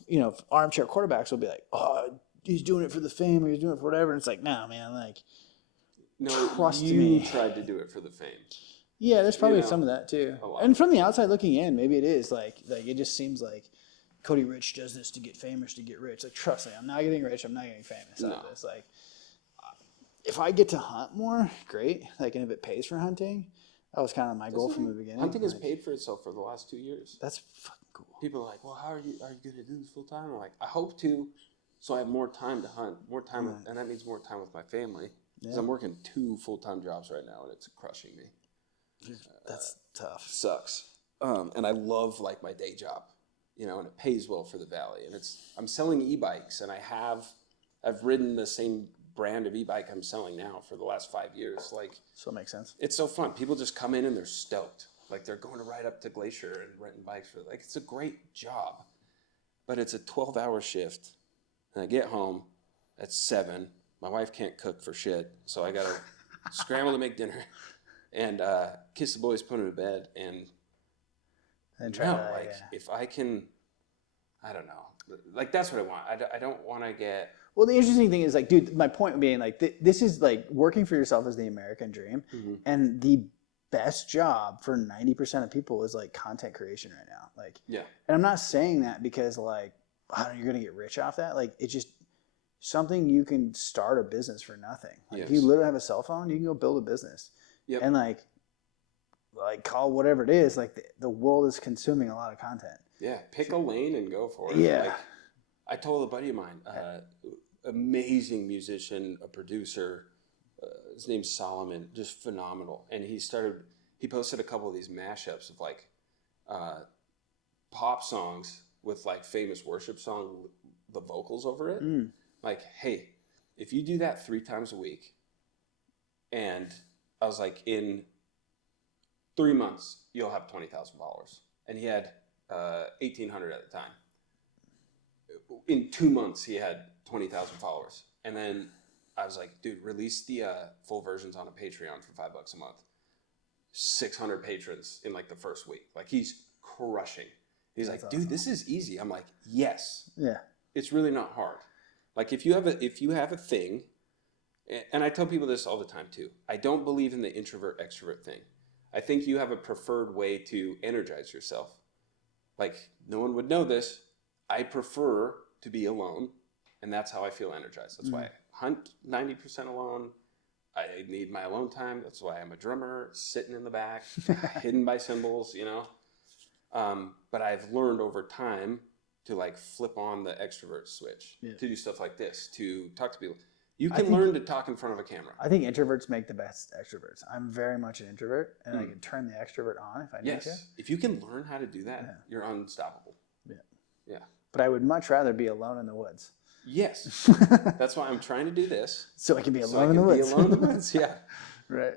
armchair quarterbacks will be like, "Oh, he's doing it for the fame, or he's doing it for whatever." And it's like, nah, man, like, trust me. You tried to do it for the fame. Yeah, there's probably some of that too. And from the outside looking in, maybe it is like it just seems like Cody Rich does this to get famous, to get rich. Like, trust me, I'm not getting rich. I'm not getting famous out of this. Like, if I get to hunt more, great. Like, and if it pays for hunting, That was kind of my goal from the beginning. Hunting has paid for itself for the last 2 years. That's fucking cool. People are like, well, are you going to do this full time? I'm like, I hope to, so I have more time to hunt, more time, and that means more time with my family. Because I'm working 2 full-time jobs right now, and it's crushing me. That's tough. Sucks. And I love like my day job, you know, and it pays well for the valley. And I'm selling e-bikes, and I've ridden the same brand of e-bike I'm selling now for the last 5 years. Like, so it makes sense. It's so fun. People just come in and they're stoked. Like they're going to ride up to Glacier and renting bikes for like it's a great job, but it's a 12-hour shift. And I get home at 7. My wife can't cook for shit, so I gotta scramble to make dinner and kiss the boys, put them to bed, and if I can, I don't know, like that's what I want. I don't want to get. Well, the interesting thing is like, dude, my point being like, this is like working for yourself is the American dream, and the best job for 90% of people is like content creation right now. Like, and I'm not saying that because like, I don't know, you're gonna get rich off that. Like, it's just something you can start a business for nothing. Like, if you literally have a cell phone, you can go build a business, and like call whatever it is. Like, the world is consuming a lot of content. Yeah, pick a lane and go for it. Yeah. Like, I told a buddy of mine, amazing musician, a producer, his name's Solomon, just phenomenal. And he posted a couple of these mashups of like pop songs with like famous worship song, the vocals over it. Like, hey, if you do that 3 times a week, and I was like, in 3 months, you'll have 20,000 followers. And he had 1,800 at the time. In 2 months, he had 20,000 followers. And then I was like, dude, release the full versions on a Patreon for $5 a month. 600 patrons in like the first week. Like, he's crushing. He's That's like, dude, this is easy. I'm like, yes. Yeah. It's really not hard. Like, if you have a thing, and I tell people this all the time too, I don't believe in the introvert extrovert thing. I think you have a preferred way to energize yourself. Like, no one would know this. I prefer to be alone, and that's how I feel energized. That's why I hunt 90% alone. I need my alone time. That's why I'm a drummer, sitting in the back, hidden by cymbals, you know. But I've learned over time to like flip on the extrovert switch, to do stuff like this, to talk to people. You can learn to talk in front of a camera. I think introverts make the best extroverts. I'm very much an introvert, and I can turn the extrovert on if I need to. If you can learn how to do that, you're unstoppable. Yeah. But I would much rather be alone in the woods. Yes. That's why I'm trying to do this. So I can be alone in the woods. Yeah. Right.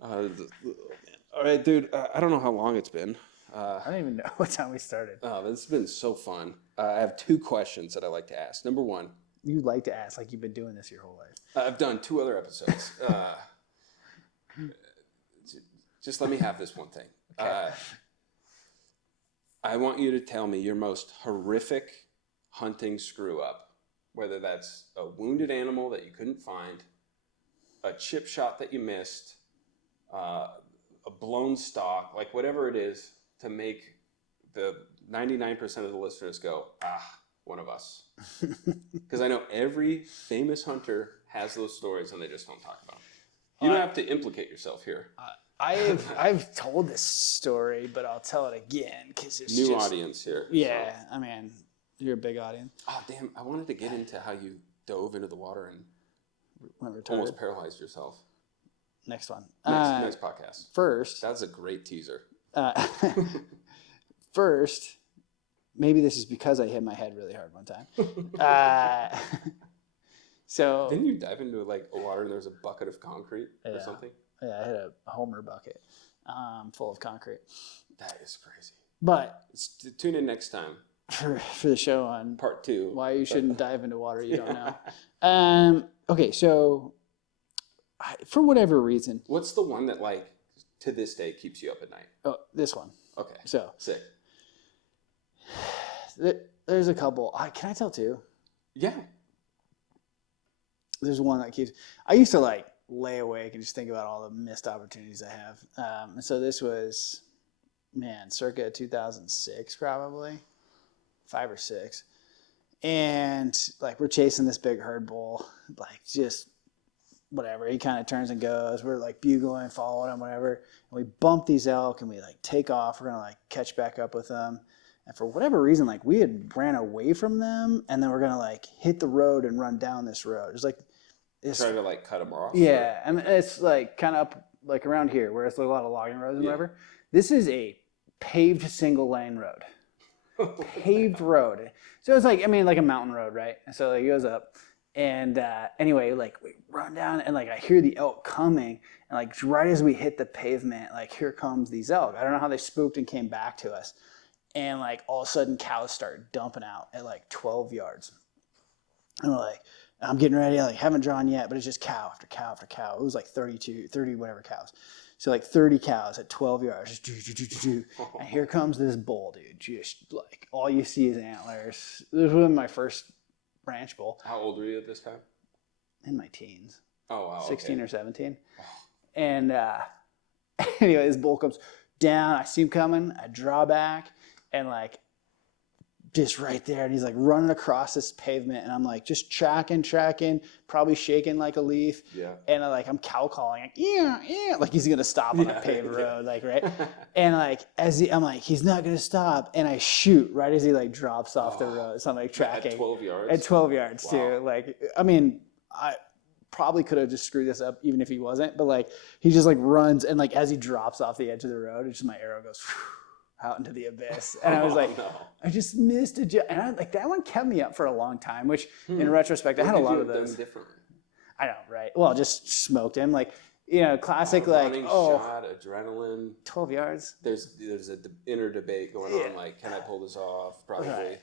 All right, dude. I don't know how long it's been. I don't even know what time we started. Oh, this has been so fun. I have 2 questions that I like to ask. Number 1. You like to ask like you've been doing this your whole life. I've done 2 other episodes. Just let me have this one thing. Okay. I want you to tell me your most horrific hunting screw up, whether that's a wounded animal that you couldn't find, a chip shot that you missed, a blown stalk, like whatever it is, to make the 99% of the listeners go, one of us. Because I know every famous hunter has those stories and they just don't talk about them. You don't have to implicate yourself here. I've told this story, but I'll tell it again because it's new audience here. Yeah, so. I mean, you're a big audience. Oh damn! I wanted to get into how you dove into the water and almost paralyzed yourself. Next one. Next podcast. First, that's a great teaser. First, maybe this is because I hit my head really hard one time. So didn't you dive into like a water and there was a bucket of concrete or something? Yeah, I hit a Homer bucket full of concrete. That is crazy. But tune in next time for the show on part 2. Why you shouldn't dive into water you don't know. Okay, so for whatever reason, what's the one that like to this day keeps you up at night? Oh, this one. Okay. So sick. There's a couple. Can I tell 2? Yeah. There's one that keeps. I used to like lay awake and just think about all the missed opportunities I have. And so this was, circa 2006, probably 5 or 6. And like, we're chasing this big herd bull, like just whatever. He kind of turns and goes. We're like bugling, following him, whatever. And we bump these elk and we like take off. We're going to like catch back up with them. And for whatever reason, like we had ran away from them and then we're going to like hit the road and run down this road. It's like, trying to like cut them off. Yeah. And it's like kind of up like around here where it's a lot of logging roads and whatever. This is a paved single lane road. Paved road. So it's like, I mean, like a mountain road, right? And so like, it goes up. And anyway, like we run down and like I hear the elk coming. And like right as we hit the pavement, like here comes these elk. I don't know how they spooked and came back to us. And like all of a sudden cows start dumping out at like 12 yards. And we're like, I'm getting ready. I like haven't drawn yet, but it's just cow after cow after cow. It was like 30 whatever cows. So like 30 cows at 12 yards. And here comes this bull, dude. Just like all you see is antlers. This was my first ranch bull. How old were you at this time? In my teens. Oh, wow. 16 or 17. And anyway, this bull comes down. I see him coming. I draw back. And like, just right there. And he's like running across this pavement. And I'm like, just tracking, probably shaking like a leaf. Yeah. And I'm cow calling, like, yeah. Like he's going to stop on a paved road, like, right? And like, I'm like, he's not going to stop. And I shoot right as he like drops off the road. So I'm like tracking. At 12 yards? At 12 yards too. Like, I mean, I probably could have just screwed this up even if he wasn't. But like, he just like runs. And like, as he drops off the edge of the road, it's just my arrow goes out into the abyss. And I was like, I just missed a jump. And like that one kept me up for a long time, which in retrospect, I had a lot of those. I know, right? Well, just smoked him. Like, you know, classic, like, shot, adrenaline. 12 yards. There's an inner debate going on, like, can I pull this off? Probably. Right.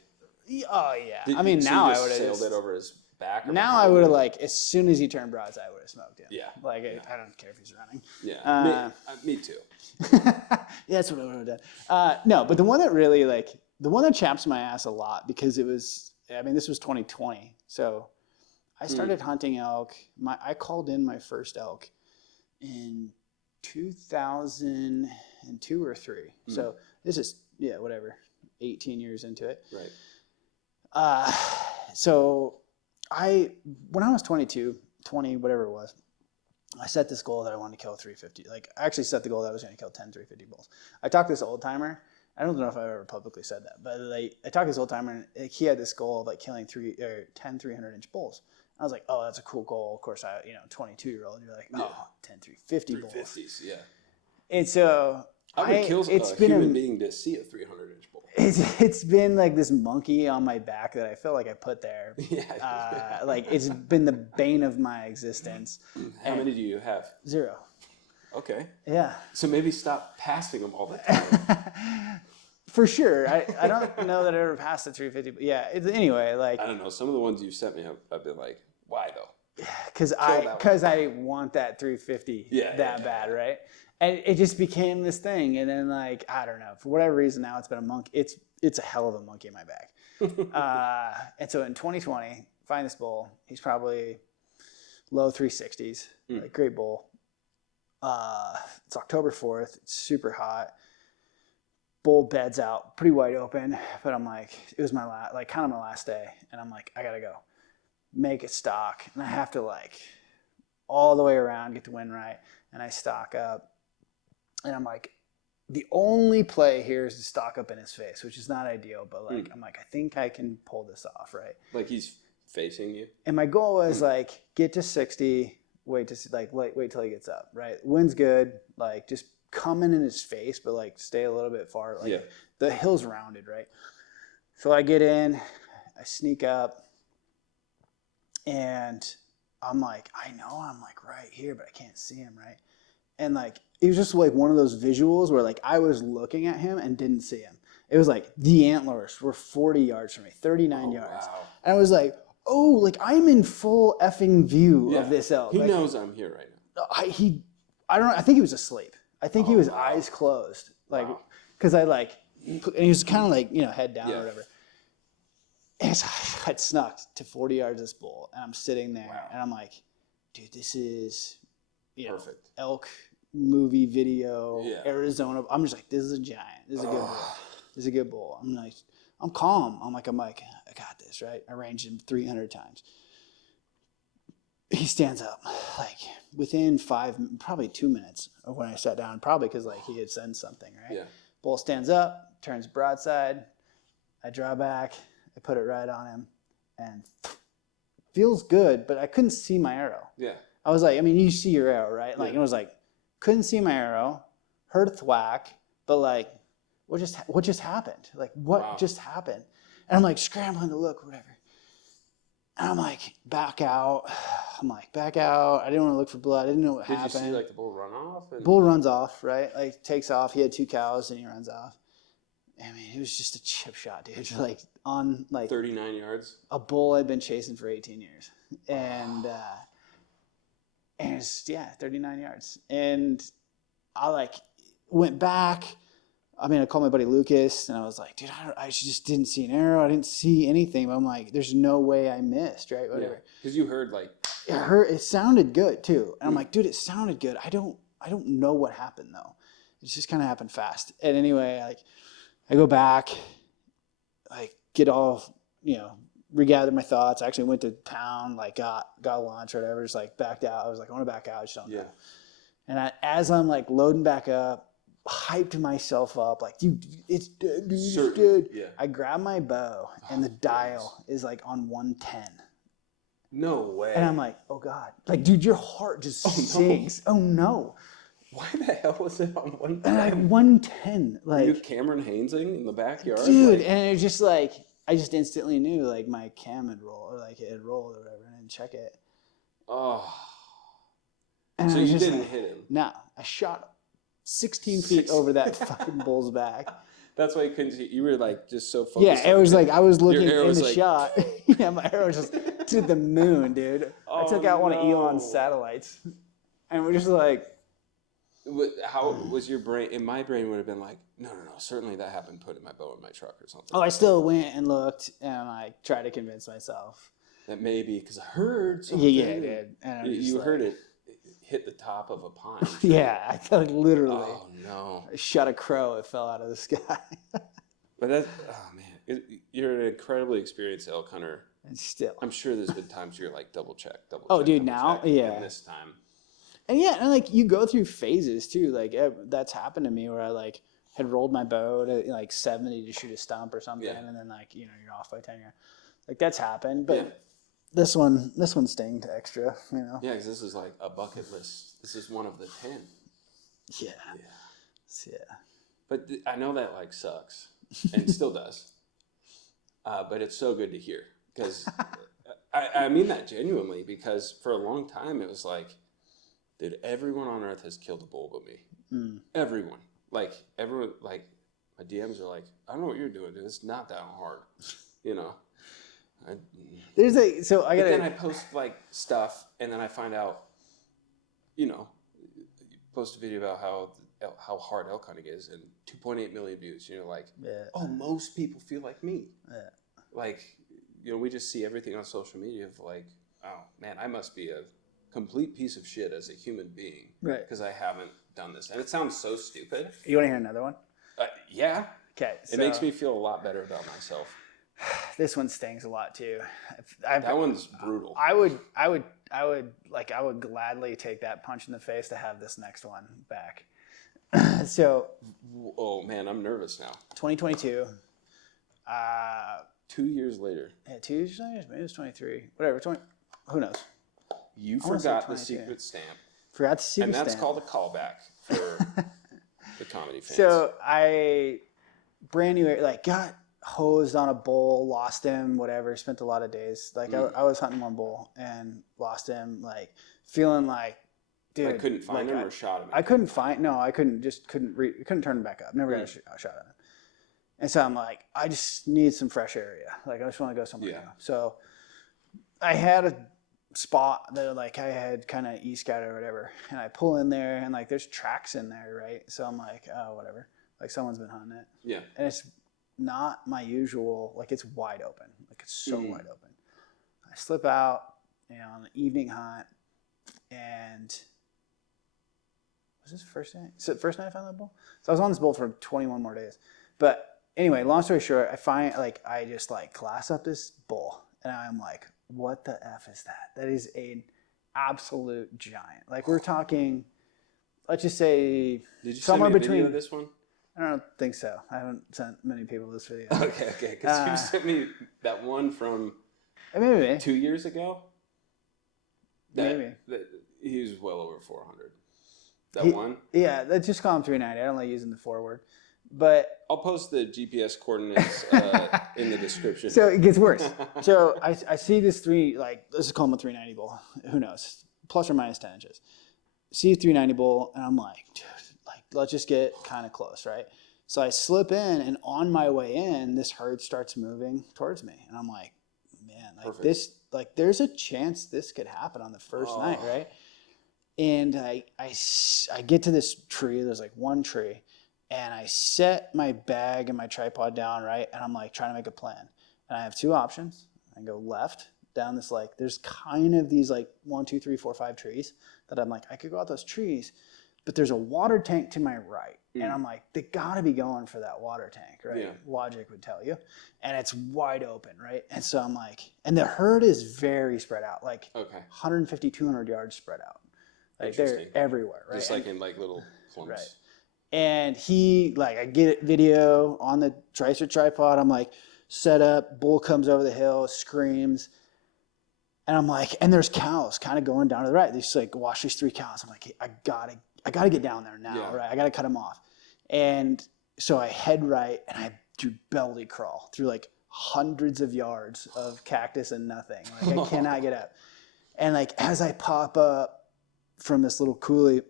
Oh, yeah. I mean, now I would have sailed it over his back. Now I would have, like, as soon as he turned broadside, I would have smoked him. Yeah. Like, I don't care if he's running. Yeah. Me too. Yeah, that's what I would have done. No, but the one that really, like, the one that chaps my ass a lot because it was, I mean, this was 2020. So I started hunting elk. I called in my first elk in 2002 or 3. So this is, 18 years into it. Right. So when I was 20, whatever it was, I set this goal that I wanted to kill 350. Like, I actually set the goal that I was going to kill 10 350 bulls. I talked to this old timer. I don't know if I've ever publicly said that, but like, I talked to this old timer, and he had this goal of like killing 10 300-inch bulls. I was like, oh, that's a cool goal. Of course, 22-year-old, you're like, 10 350 bulls. 350s, yeah. And so I would kill a human being to see a 300-inch bull. It's been like this monkey on my back that I feel like I put there. Yeah. Like it's been the bane of my existence. How many do you have? 0. Okay. Yeah. So maybe stop passing them all the time. For sure. I don't know that I ever passed the 350, but yeah. Anyway, like I don't know. Some of the ones you sent me, I've been like, why though? Because I want that 350 bad, right? And it just became this thing. And then like, I don't know, for whatever reason now it's been a monkey. It's a hell of a monkey in my back. And so in 2020, find this bull. He's probably low 360s, like great bull. It's October 4th. It's super hot. Bull beds out pretty wide open, but I'm like, it was my last day. And I'm like, I gotta go make it stock. And I have to like all the way around, get the wind right. And I stock up. And I'm like, the only play here is to stock up in his face, which is not ideal, but like, I'm like, I think I can pull this off, right? Like he's facing you? And my goal was like, get to 60, wait till he gets up, right? Wind's good, like just coming in his face, but like stay a little bit far. Like the hill's rounded, right? So I get in, I sneak up, and I'm like, I know I'm like right here, but I can't see him, right? And like, it was just like one of those visuals where like I was looking at him and didn't see him. It was like the antlers were 40 yards from me, 39 yards. Wow. And I was like, oh, like I'm in full effing view of this elk. He knows I'm here right now. I think he was aslead. I think he was eyes closed. Like, cause I like, and he was kind of like, head down or whatever. And I'd snuck to 40 yards of this bull and I'm sitting there and I'm like, dude, this is, perfect. Elk movie video, Arizona. I'm just like, this is a giant. This is a good bull. This is a good bull. I'm like, I'm calm. I'm like, I got this, right? I ranged him 300 times. he stands up like within probably 2 minutes of when I sat down, probably because like he had sensed something, right? Yeah. Bull stands up, turns broadside. I draw back, I put it right on him, and feels good, but I couldn't see my arrow. Yeah. I was like, I mean, you see your arrow, right? Like, yeah. It was like, couldn't see my arrow, heard a thwack, but like, what just happened? Like, what just happened? And I'm like scrambling to look, whatever. And I'm like, back out. Back out. I didn't want to look for blood. I didn't know what happened. Did you see like the bull run off? Bull runs off, right? Like takes off. He had 2 cows and he runs off. I mean, it was just a chip shot, dude. Like on like 39 yards. A bull I'd been chasing for 18 years, and it's 39 yards. And I like went back. I mean, I called my buddy Lucas, and I was like, dude, I just didn't see an arrow. I didn't see anything. But I'm like, there's no way I missed, right? Whatever. Because you heard like it sounded good too, and I'm like, dude, it sounded good. I don't know what happened though. It just kind of happened fast. And anyway, like I go back, like get all regather my thoughts. I actually went to town, like got lunch or whatever. Just like backed out. I was like, I want to back out. I just don't know. And as I'm like loading back up, hyped myself up, like, dude, it's dead, dude, it's dead. Yeah. I grab my bow, and the dial is like on 110. No way. And I'm like, oh God. Like, dude, your heart just sinks. No. Oh no. Why the hell was it on 110? And like 110. Like, were you Cameron Hainsing in the backyard? Dude, and it was just like, I just instantly knew like my cam had rolled, or like it had rolled or whatever, and I didn't check it. Oh. And so you didn't hit him? No. I shot 16 feet over that fucking bull's back. That's why you couldn't see. You were like just so focused. Yeah, it was like I was looking in the like... shot. Yeah, my arrow was just to the moon, dude. I took out one of Elon's satellites, and we're just like. How was your brain? In my brain would have been like, no, certainly that happened. Putting my bow in my truck or something. Oh, I still went and looked, and I tried to convince myself that maybe because I heard something. Yeah, I did. And you heard it hit the top of a pine. Yeah, I felt literally. Oh no! I shot a crow. It fell out of the sky. But that's you're an incredibly experienced elk hunter. And still, I'm sure there's been times you're like double check. Oh, dude, now yeah. And this time. And yeah, and like you go through phases too. Like that's happened to me where I like had rolled my bow to like 70 to shoot a stump or something, and then like you're off by 10 yards. Like that's happened, but this one stinged extra, Yeah, because this is like a bucket list. This is one of the 10. Yeah. But I know that like sucks, and it still does. But it's so good to hear because I mean that genuinely, because for a long time it was like, dude, everyone on earth has killed a bull but me. Everyone. Like, everyone, like, my DMs are like, I don't know what you're doing, dude. It's not that hard. Then I post, like, stuff, and then I find out, post a video about how hard elk hunting is, and 2.8 million views. Most people feel like me. Yeah. Like, we just see everything on social media of like, oh, man, I must be a complete piece of shit as a human being, right? Because I haven't done this, and it sounds so stupid. You want to hear another one? Yeah. Okay. It makes me feel a lot better about myself. This one stings a lot too. That one's brutal. I would gladly take that punch in the face to have this next one back. So. Oh man, I'm nervous now. 2022. 2 years later. Yeah, 2 years later. Maybe it was 23. Whatever. Who knows? You forgot the secret stamp. Forgot the secret stamp. And that's called a callback for the comedy fans. So I brand new, like got hosed on a bull, lost him, whatever, spent a lot of days. Like I was hunting one bull and lost him, like feeling like, dude. I couldn't find him or shot him. I couldn't couldn't turn him back up. Never got a shot at him. And so I'm like, I just need some fresh area. Like I just want to go somewhere new. So I had a spot that like I had kind of e-scout or whatever, and I pull in there and like there's tracks in there, right? So I'm like, oh, whatever, like someone's been hunting it. Yeah. And it's not my usual, like it's wide open, like it's so wide open. I slip out, on an evening hunt, and was this first night? So first night I found that bull. So I was on this bull for 21 more days. But anyway, long story short, I just like class up this bull, and I'm like, what the F is that? That is an absolute giant. Like we're talking, let's just say Did you somewhere send me a between. video of this one? I don't think so. I haven't sent many people this video. Okay. Because you sent me that one from maybe 2 years ago. Maybe. He was well over 400. One? Yeah, let's just call him 390. I don't like using the forward. But I'll post the GPS coordinates in the description. So it gets worse. So I see this let's just call him a 390 bull. Who knows? Plus or minus 10 inches. See a 390 bull, and I'm like, dude, let's just get kind of close, right? So I slip in, and on my way in, this herd starts moving towards me. And I'm like, man, this, there's a chance this could happen on the first night, right? And I get to this tree. There's one tree. And I set my bag and my tripod down, right? And I'm trying to make a plan. And I have two options. I go left down this, there's kind of these 1, 2, 3, 4, 5 trees that I'm I could go out those trees, but there's a water tank to my right. And I'm they gotta be going for that water tank, right? Yeah. Logic would tell you. And it's wide open, right? And so I'm and the herd is very spread out, 150, 200 yards spread out. They're everywhere, right? Just in little clumps. Right. And he, I get video on the Tricer tripod. I'm set up. Bull comes over the hill, screams. And I'm and there's cows kind of going down to the right. They just watch these 3 cows. I'm I gotta get down there now, right? I gotta cut them off. And so I head right and I do belly crawl through hundreds of yards of cactus and nothing. I cannot get up. And as I pop up from this little coulee,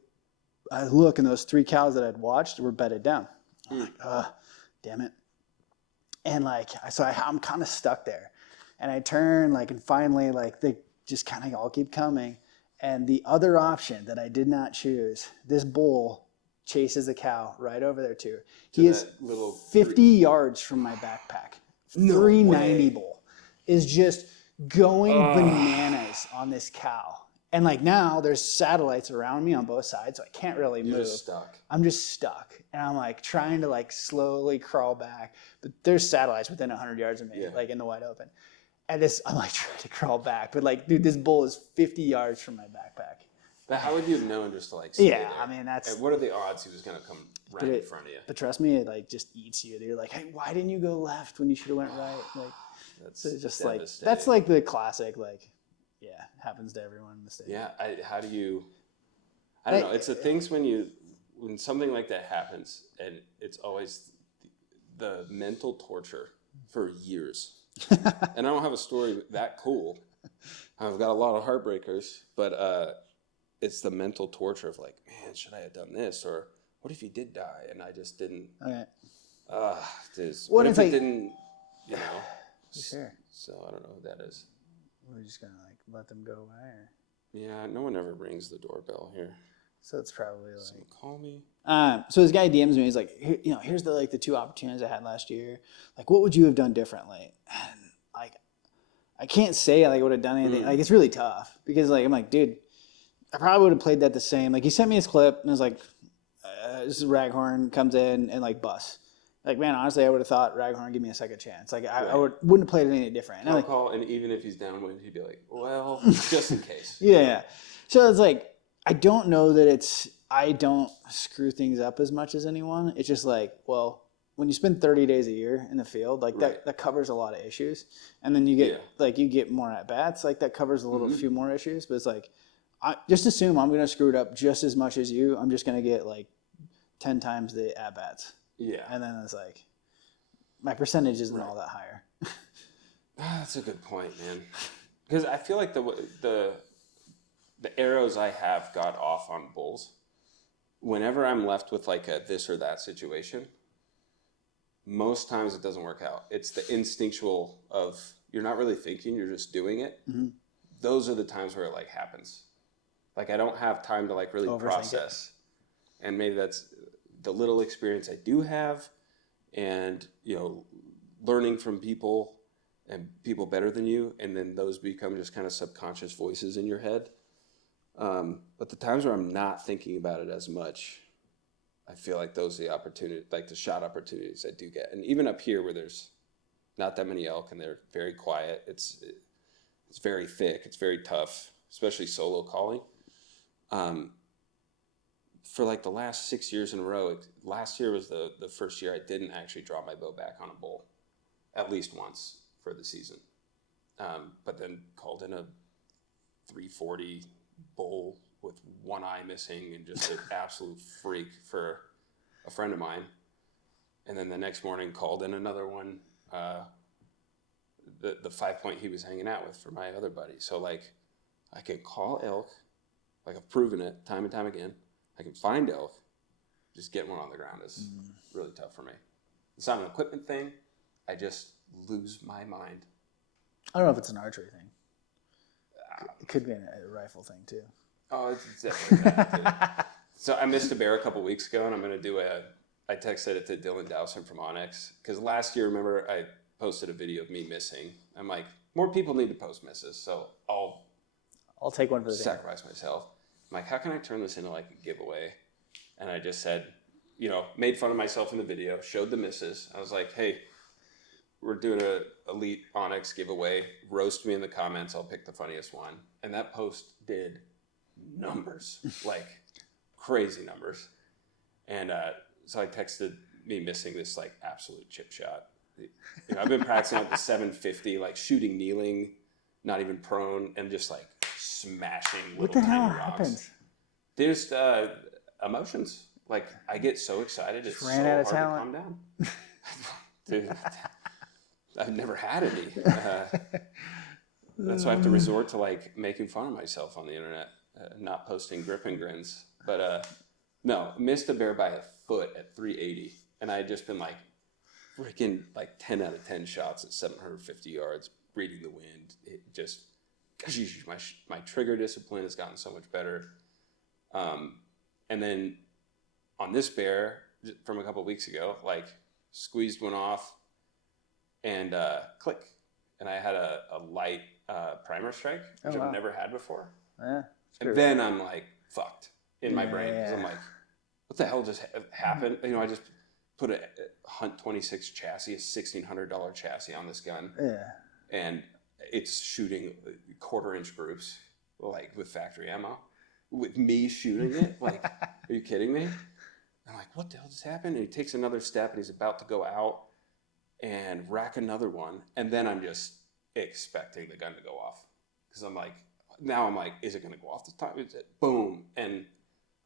I look, and those 3 cows that I'd watched were bedded down. I'm damn it. And I'm kind of stuck there. And I turn, and finally, they just kind of all keep coming. And the other option that I did not choose, this bull chases a cow right over there too. He is 50 yards from my backpack. 390 bull is just going bananas on this cow. And now there's satellites around me on both sides, so I can't really move. You're just stuck. I'm just stuck. And I'm trying to slowly crawl back. But there's satellites within 100 yards of me, in the wide open. And I'm trying to crawl back. But dude, this bull is 50 yards from my backpack. But how would you have known just to stay there? I mean, that's... And what are the odds he was going to come right in front of you? But trust me, it just eats you. You're hey, why didn't you go left when you should have went right? That's so just that's the classic, yeah, happens to everyone in the state. Yeah, how do you... I don't know. It's the things when something like that happens, and it's always the mental torture for years. And I don't have a story that cool. I've got a lot of heartbreakers, but it's the mental torture of man, should I have done this? Or what if he did die and I just didn't? Okay. What if it didn't, Sure. So I don't know who that is. We're just going to let them go away? Or? Yeah, no one ever rings the doorbell here. So it's probably Someone call me. So this guy DMs me. He's here's the 2 opportunities I had last year. What would you have done differently? And I can't say I would have done anything. It's really tough because I'm dude, I probably would have played that the same. He sent me his clip and it was this is Raghorn comes in and busts. Man, honestly, I would have thought Raghorn give me a second chance. I wouldn't have played it any different. I'll call, and even if he's downwind, he'd be well, just in case. Yeah. So it's I don't know that I don't screw things up as much as anyone. It's just well, when you spend 30 days a year in the field, that covers a lot of issues. And then you get you get more at bats, that covers a few more issues. But it's I just assume I'm going to screw it up just as much as you. I'm just going to get 10 times the at bats. Yeah. And then it's my percentage isn't all that higher. That's a good point, man. Because I feel the arrows I have got off on bulls, whenever I'm left with a this or that situation, most times it doesn't work out. It's the instinctual of you're not really thinking, you're just doing it. Mm-hmm. Those are the times where it happens. I don't have time to really process. And maybe that's the little experience I do have, and learning from people and people better than you, and then those become just kind of subconscious voices in your head. But the times where I'm not thinking about it as much, I feel those are the opportunity, the shot opportunities I do get. And even up here where there's not that many elk and they're very quiet, it's very thick, it's very tough. especially solo calling. For like the last 6 years in a row, last year was the first year I didn't actually draw my bow back on a bull, at least once for the season. But then called in a 340 bull with one eye missing and just an absolute freak for a friend of mine. And then the next morning called in another one, the 5-point he was hanging out with for my other buddy. So like I can call elk, like I've proven it time and time again. I can find elk, just getting one on the ground is really tough for me. It's not an equipment thing. I just lose my mind. I don't know if it's an archery thing. It could be a rifle thing too. Oh, it's definitely that too. So I missed a bear a couple weeks ago, and I'm going to do I texted it to Dillon Deitz from OnX, because last year, remember, I posted a video of me missing. I'm like, more people need to post misses, so I'll take one for the sacrifice myself. I'm like, how can I turn this into like a giveaway? And I just said, made fun of myself in the video, showed the misses. I was like, hey, we're doing a elite OnX giveaway. Roast me in the comments. I'll pick the funniest one. And that post did numbers, like crazy numbers. And so I texted me missing this like absolute chip shot. I've been practicing at the 750, like shooting kneeling, not even prone, and just like smashing little what the hell tiny rocks. happens? There's emotions. Like I get so excited, it's so hard to calm down. Dude, I've never had any. That's why I have to resort to like making fun of myself on the internet, not posting grip and grins. But no, missed a bear by a foot at 380, and I had just been like freaking like 10 out of 10 shots at 750 yards, reading the wind. It just, my trigger discipline has gotten so much better. And then on this bear from a couple weeks ago, like squeezed one off and click. And I had a light primer strike, which I've never had before. Yeah, and then I'm like fucked in my brain, because I'm like, what the hell just happened? I just put a Hunt 26 chassis, a $1,600 chassis on this gun. Yeah. And it's shooting 1/4-inch groups, like with factory ammo. With me shooting it, like, are you kidding me? I'm like, what the hell just happened? And he takes another step, and he's about to go out and rack another one. And then I'm just expecting the gun to go off. Because I'm like, is it going to go off this time? Is it? Boom. And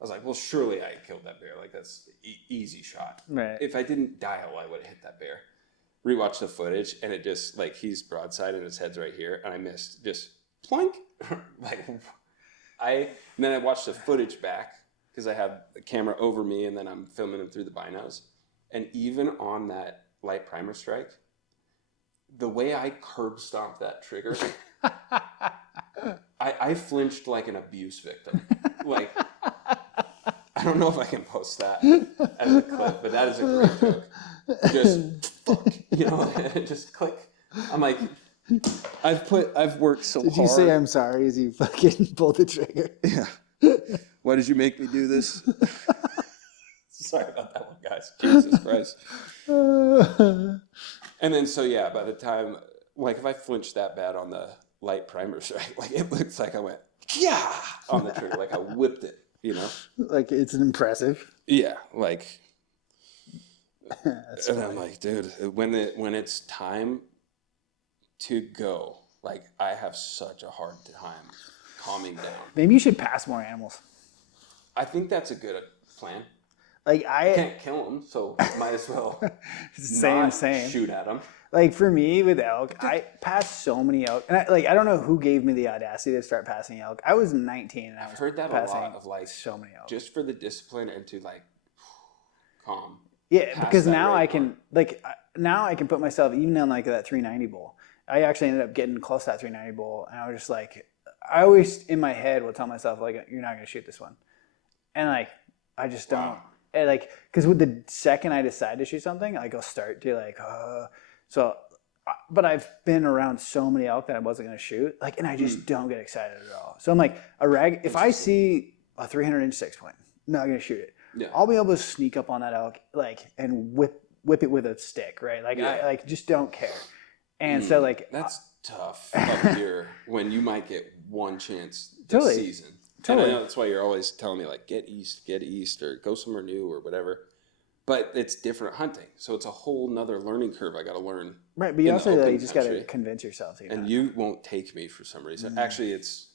I was like, well, surely I killed that bear. Like, that's easy shot. Right. If I didn't dial, I would have hit that bear. Rewatched the footage, and it just, like, he's broadside and his head's right here. And I missed, just plink. And then I watched the footage back, because I have the camera over me, and then I'm filming him through the binos. And even on that light primer strike, the way I curb stomped that trigger, I flinched like an abuse victim. Like, I don't know if I can post that as a clip, but that is a great joke. Just fuck, just click. I'm like, I've worked so hard. Did you say I'm sorry as you fucking pulled the trigger? Yeah. Why did you make me do this? Sorry about that one, guys. Jesus Christ. And then, so yeah, by the time, like, if I flinched that bad on the light primer strike, like, it looks like I went, yeah, on the trigger, like I whipped it, Like, it's impressive. Yeah, like, and funny. I'm like, dude, when it's time to go, like, I have such a hard time calming down. Maybe you should pass more animals. I think that's a good plan. Like, I can't kill them, so might as well same shoot at them. Like, for me with elk, I passed so many elk, and I don't know who gave me the audacity to start passing elk. I was 19, and I've heard that a lot of, like, so many elk, just for the discipline and to, like, calm. Yeah, because now I can put myself even on like that 390 bull. I actually ended up getting close to that 390 bull, and I was just like, I always in my head will tell myself like, you're not going to shoot this one, and like I just don't. Wow. And like, because with the second I decide to shoot something, like I'll start to like, so. But I've been around so many elk that I wasn't going to shoot, like, and I just don't get excited at all. So I'm like, if I see a 300-inch 6-point, I'm not going to shoot it. Yeah. I'll be able to sneak up on that elk, like, and whip it with a stick, right? Like, I just don't care. And so like that's tough up here when you might get one chance this season. Totally. And I know that's why you're always telling me, like, get east, or go somewhere new or whatever. But it's different hunting. So it's a whole nother learning curve I got to learn. Right, but you also you just got to convince yourself. And you won't take me for some reason. Actually, it's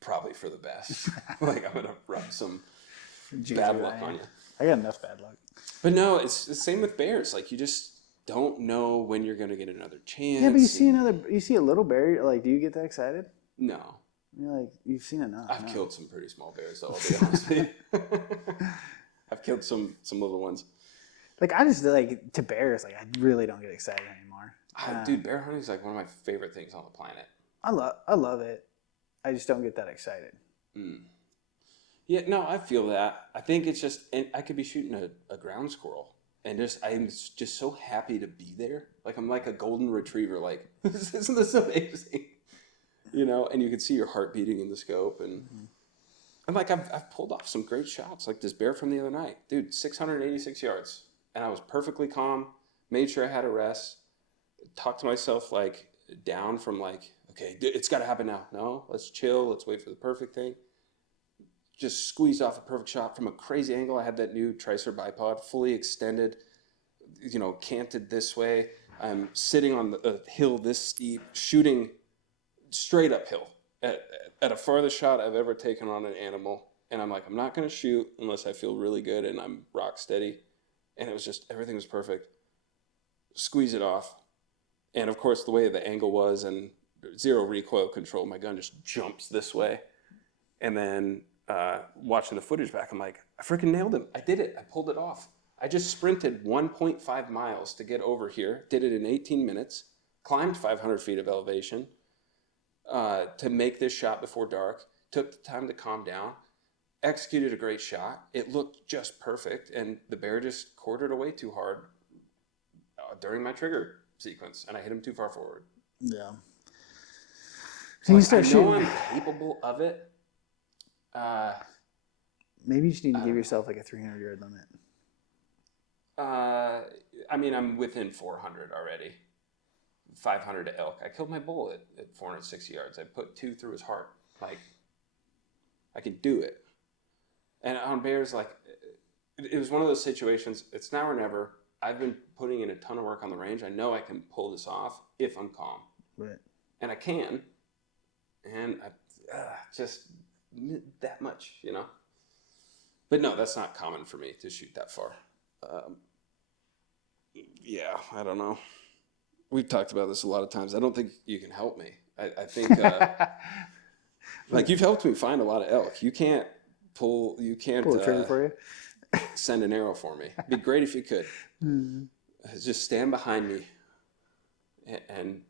probably for the best. Like, I'm going to rub some bad luck on you. I got enough bad luck. But no, it's the same with bears. Like, you just don't know when you're going to get another chance. Yeah, but you see a little bear, like, do you get that excited? No. You're like, you've seen enough. I've killed some pretty small bears, though, I'll be honest with you. I've killed some little ones. Like, I just, like, to bears, like, I really don't get excited anymore. Dude, bear hunting is, like, one of my favorite things on the planet. I love it. I just don't get that excited. Yeah, no, I feel that. I think it's just, and I could be shooting a ground squirrel, and I'm just so happy to be there. Like, I'm like a golden retriever. Like, isn't this amazing? You know, and you can see your heart beating in the scope, and like, I've pulled off some great shots, like this bear from the other night, dude, 686 yards, and I was perfectly calm, made sure I had a rest, talked to myself, like, down from, like, okay, it's got to happen now. No, let's chill, let's wait for the perfect thing. Just squeezed off a perfect shot from a crazy angle. I had that new Tricer bipod, fully extended, you know, canted this way. I'm sitting on a hill this steep, shooting straight uphill at a farthest shot I've ever taken on an animal. And I'm like, I'm not going to shoot unless I feel really good and I'm rock steady. And it was just, everything was perfect. Squeeze it off. And of course, the way the angle was and zero recoil control, my gun just jumps this way. And then watching the footage back, I'm like, I freaking nailed him. I did it. I pulled it off. I just sprinted 1.5 miles to get over here, did it in 18 minutes, climbed 500 feet of elevation to make this shot before dark, took the time to calm down, executed a great shot. It looked just perfect, and the bear just quartered away too hard during my trigger sequence, and I hit him too far forward. Yeah. So like, I know I'm capable of it. Maybe you just need to give yourself like a 300-yard limit. I mean, I'm within 400 already. 500 to elk. I killed my bull at 460 yards. I put 2 through his heart. Like, I could do it. And on bears, like, it was one of those situations. It's now or never. I've been putting in a ton of work on the range. I know I can pull this off if I'm calm. Right. And I can. And I just that much, you know. But no, that's not common for me to shoot that far. Yeah, I don't know. We've talked about this a lot of times. I don't think you can help me. I think, like, you've helped me find a lot of elk. You can't pull the trigger for you. Send an arrow for me. It'd be great if you could. Just stand behind me and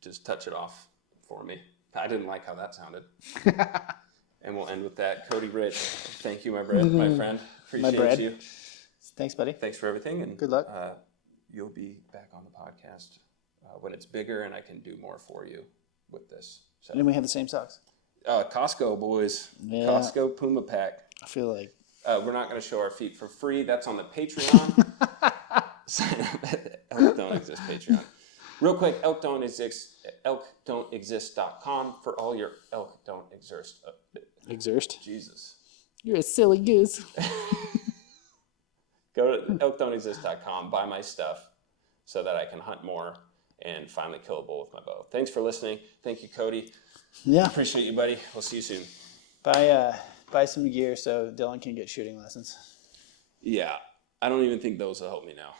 just touch it off for me. I didn't like how that sounded. And we'll end with that. Cody Rich, thank you, my friend. Appreciate you. Thanks, buddy. Thanks for everything. And good luck. You'll be back on the podcast when it's bigger and I can do more for you with this. So. And we have the same socks. Costco, boys. Yeah. Costco Puma Pack. I feel like. We're not going to show our feet for free. That's on the Patreon. Sign up at Elk Don't Exist Patreon. Real quick, Elk Don't Exist, elkdon'texist.com for all your Elk Don't Exist. Exist? Jesus. You're a silly goose. Go to elkdon'texist.com, buy my stuff so that I can hunt more and finally kill a bull with my bow. Thanks for listening. Thank you, Cody. Yeah. Appreciate you, buddy. We'll see you soon. Buy some gear so Dillon can get shooting lessons. Yeah. I don't even think those will help me now.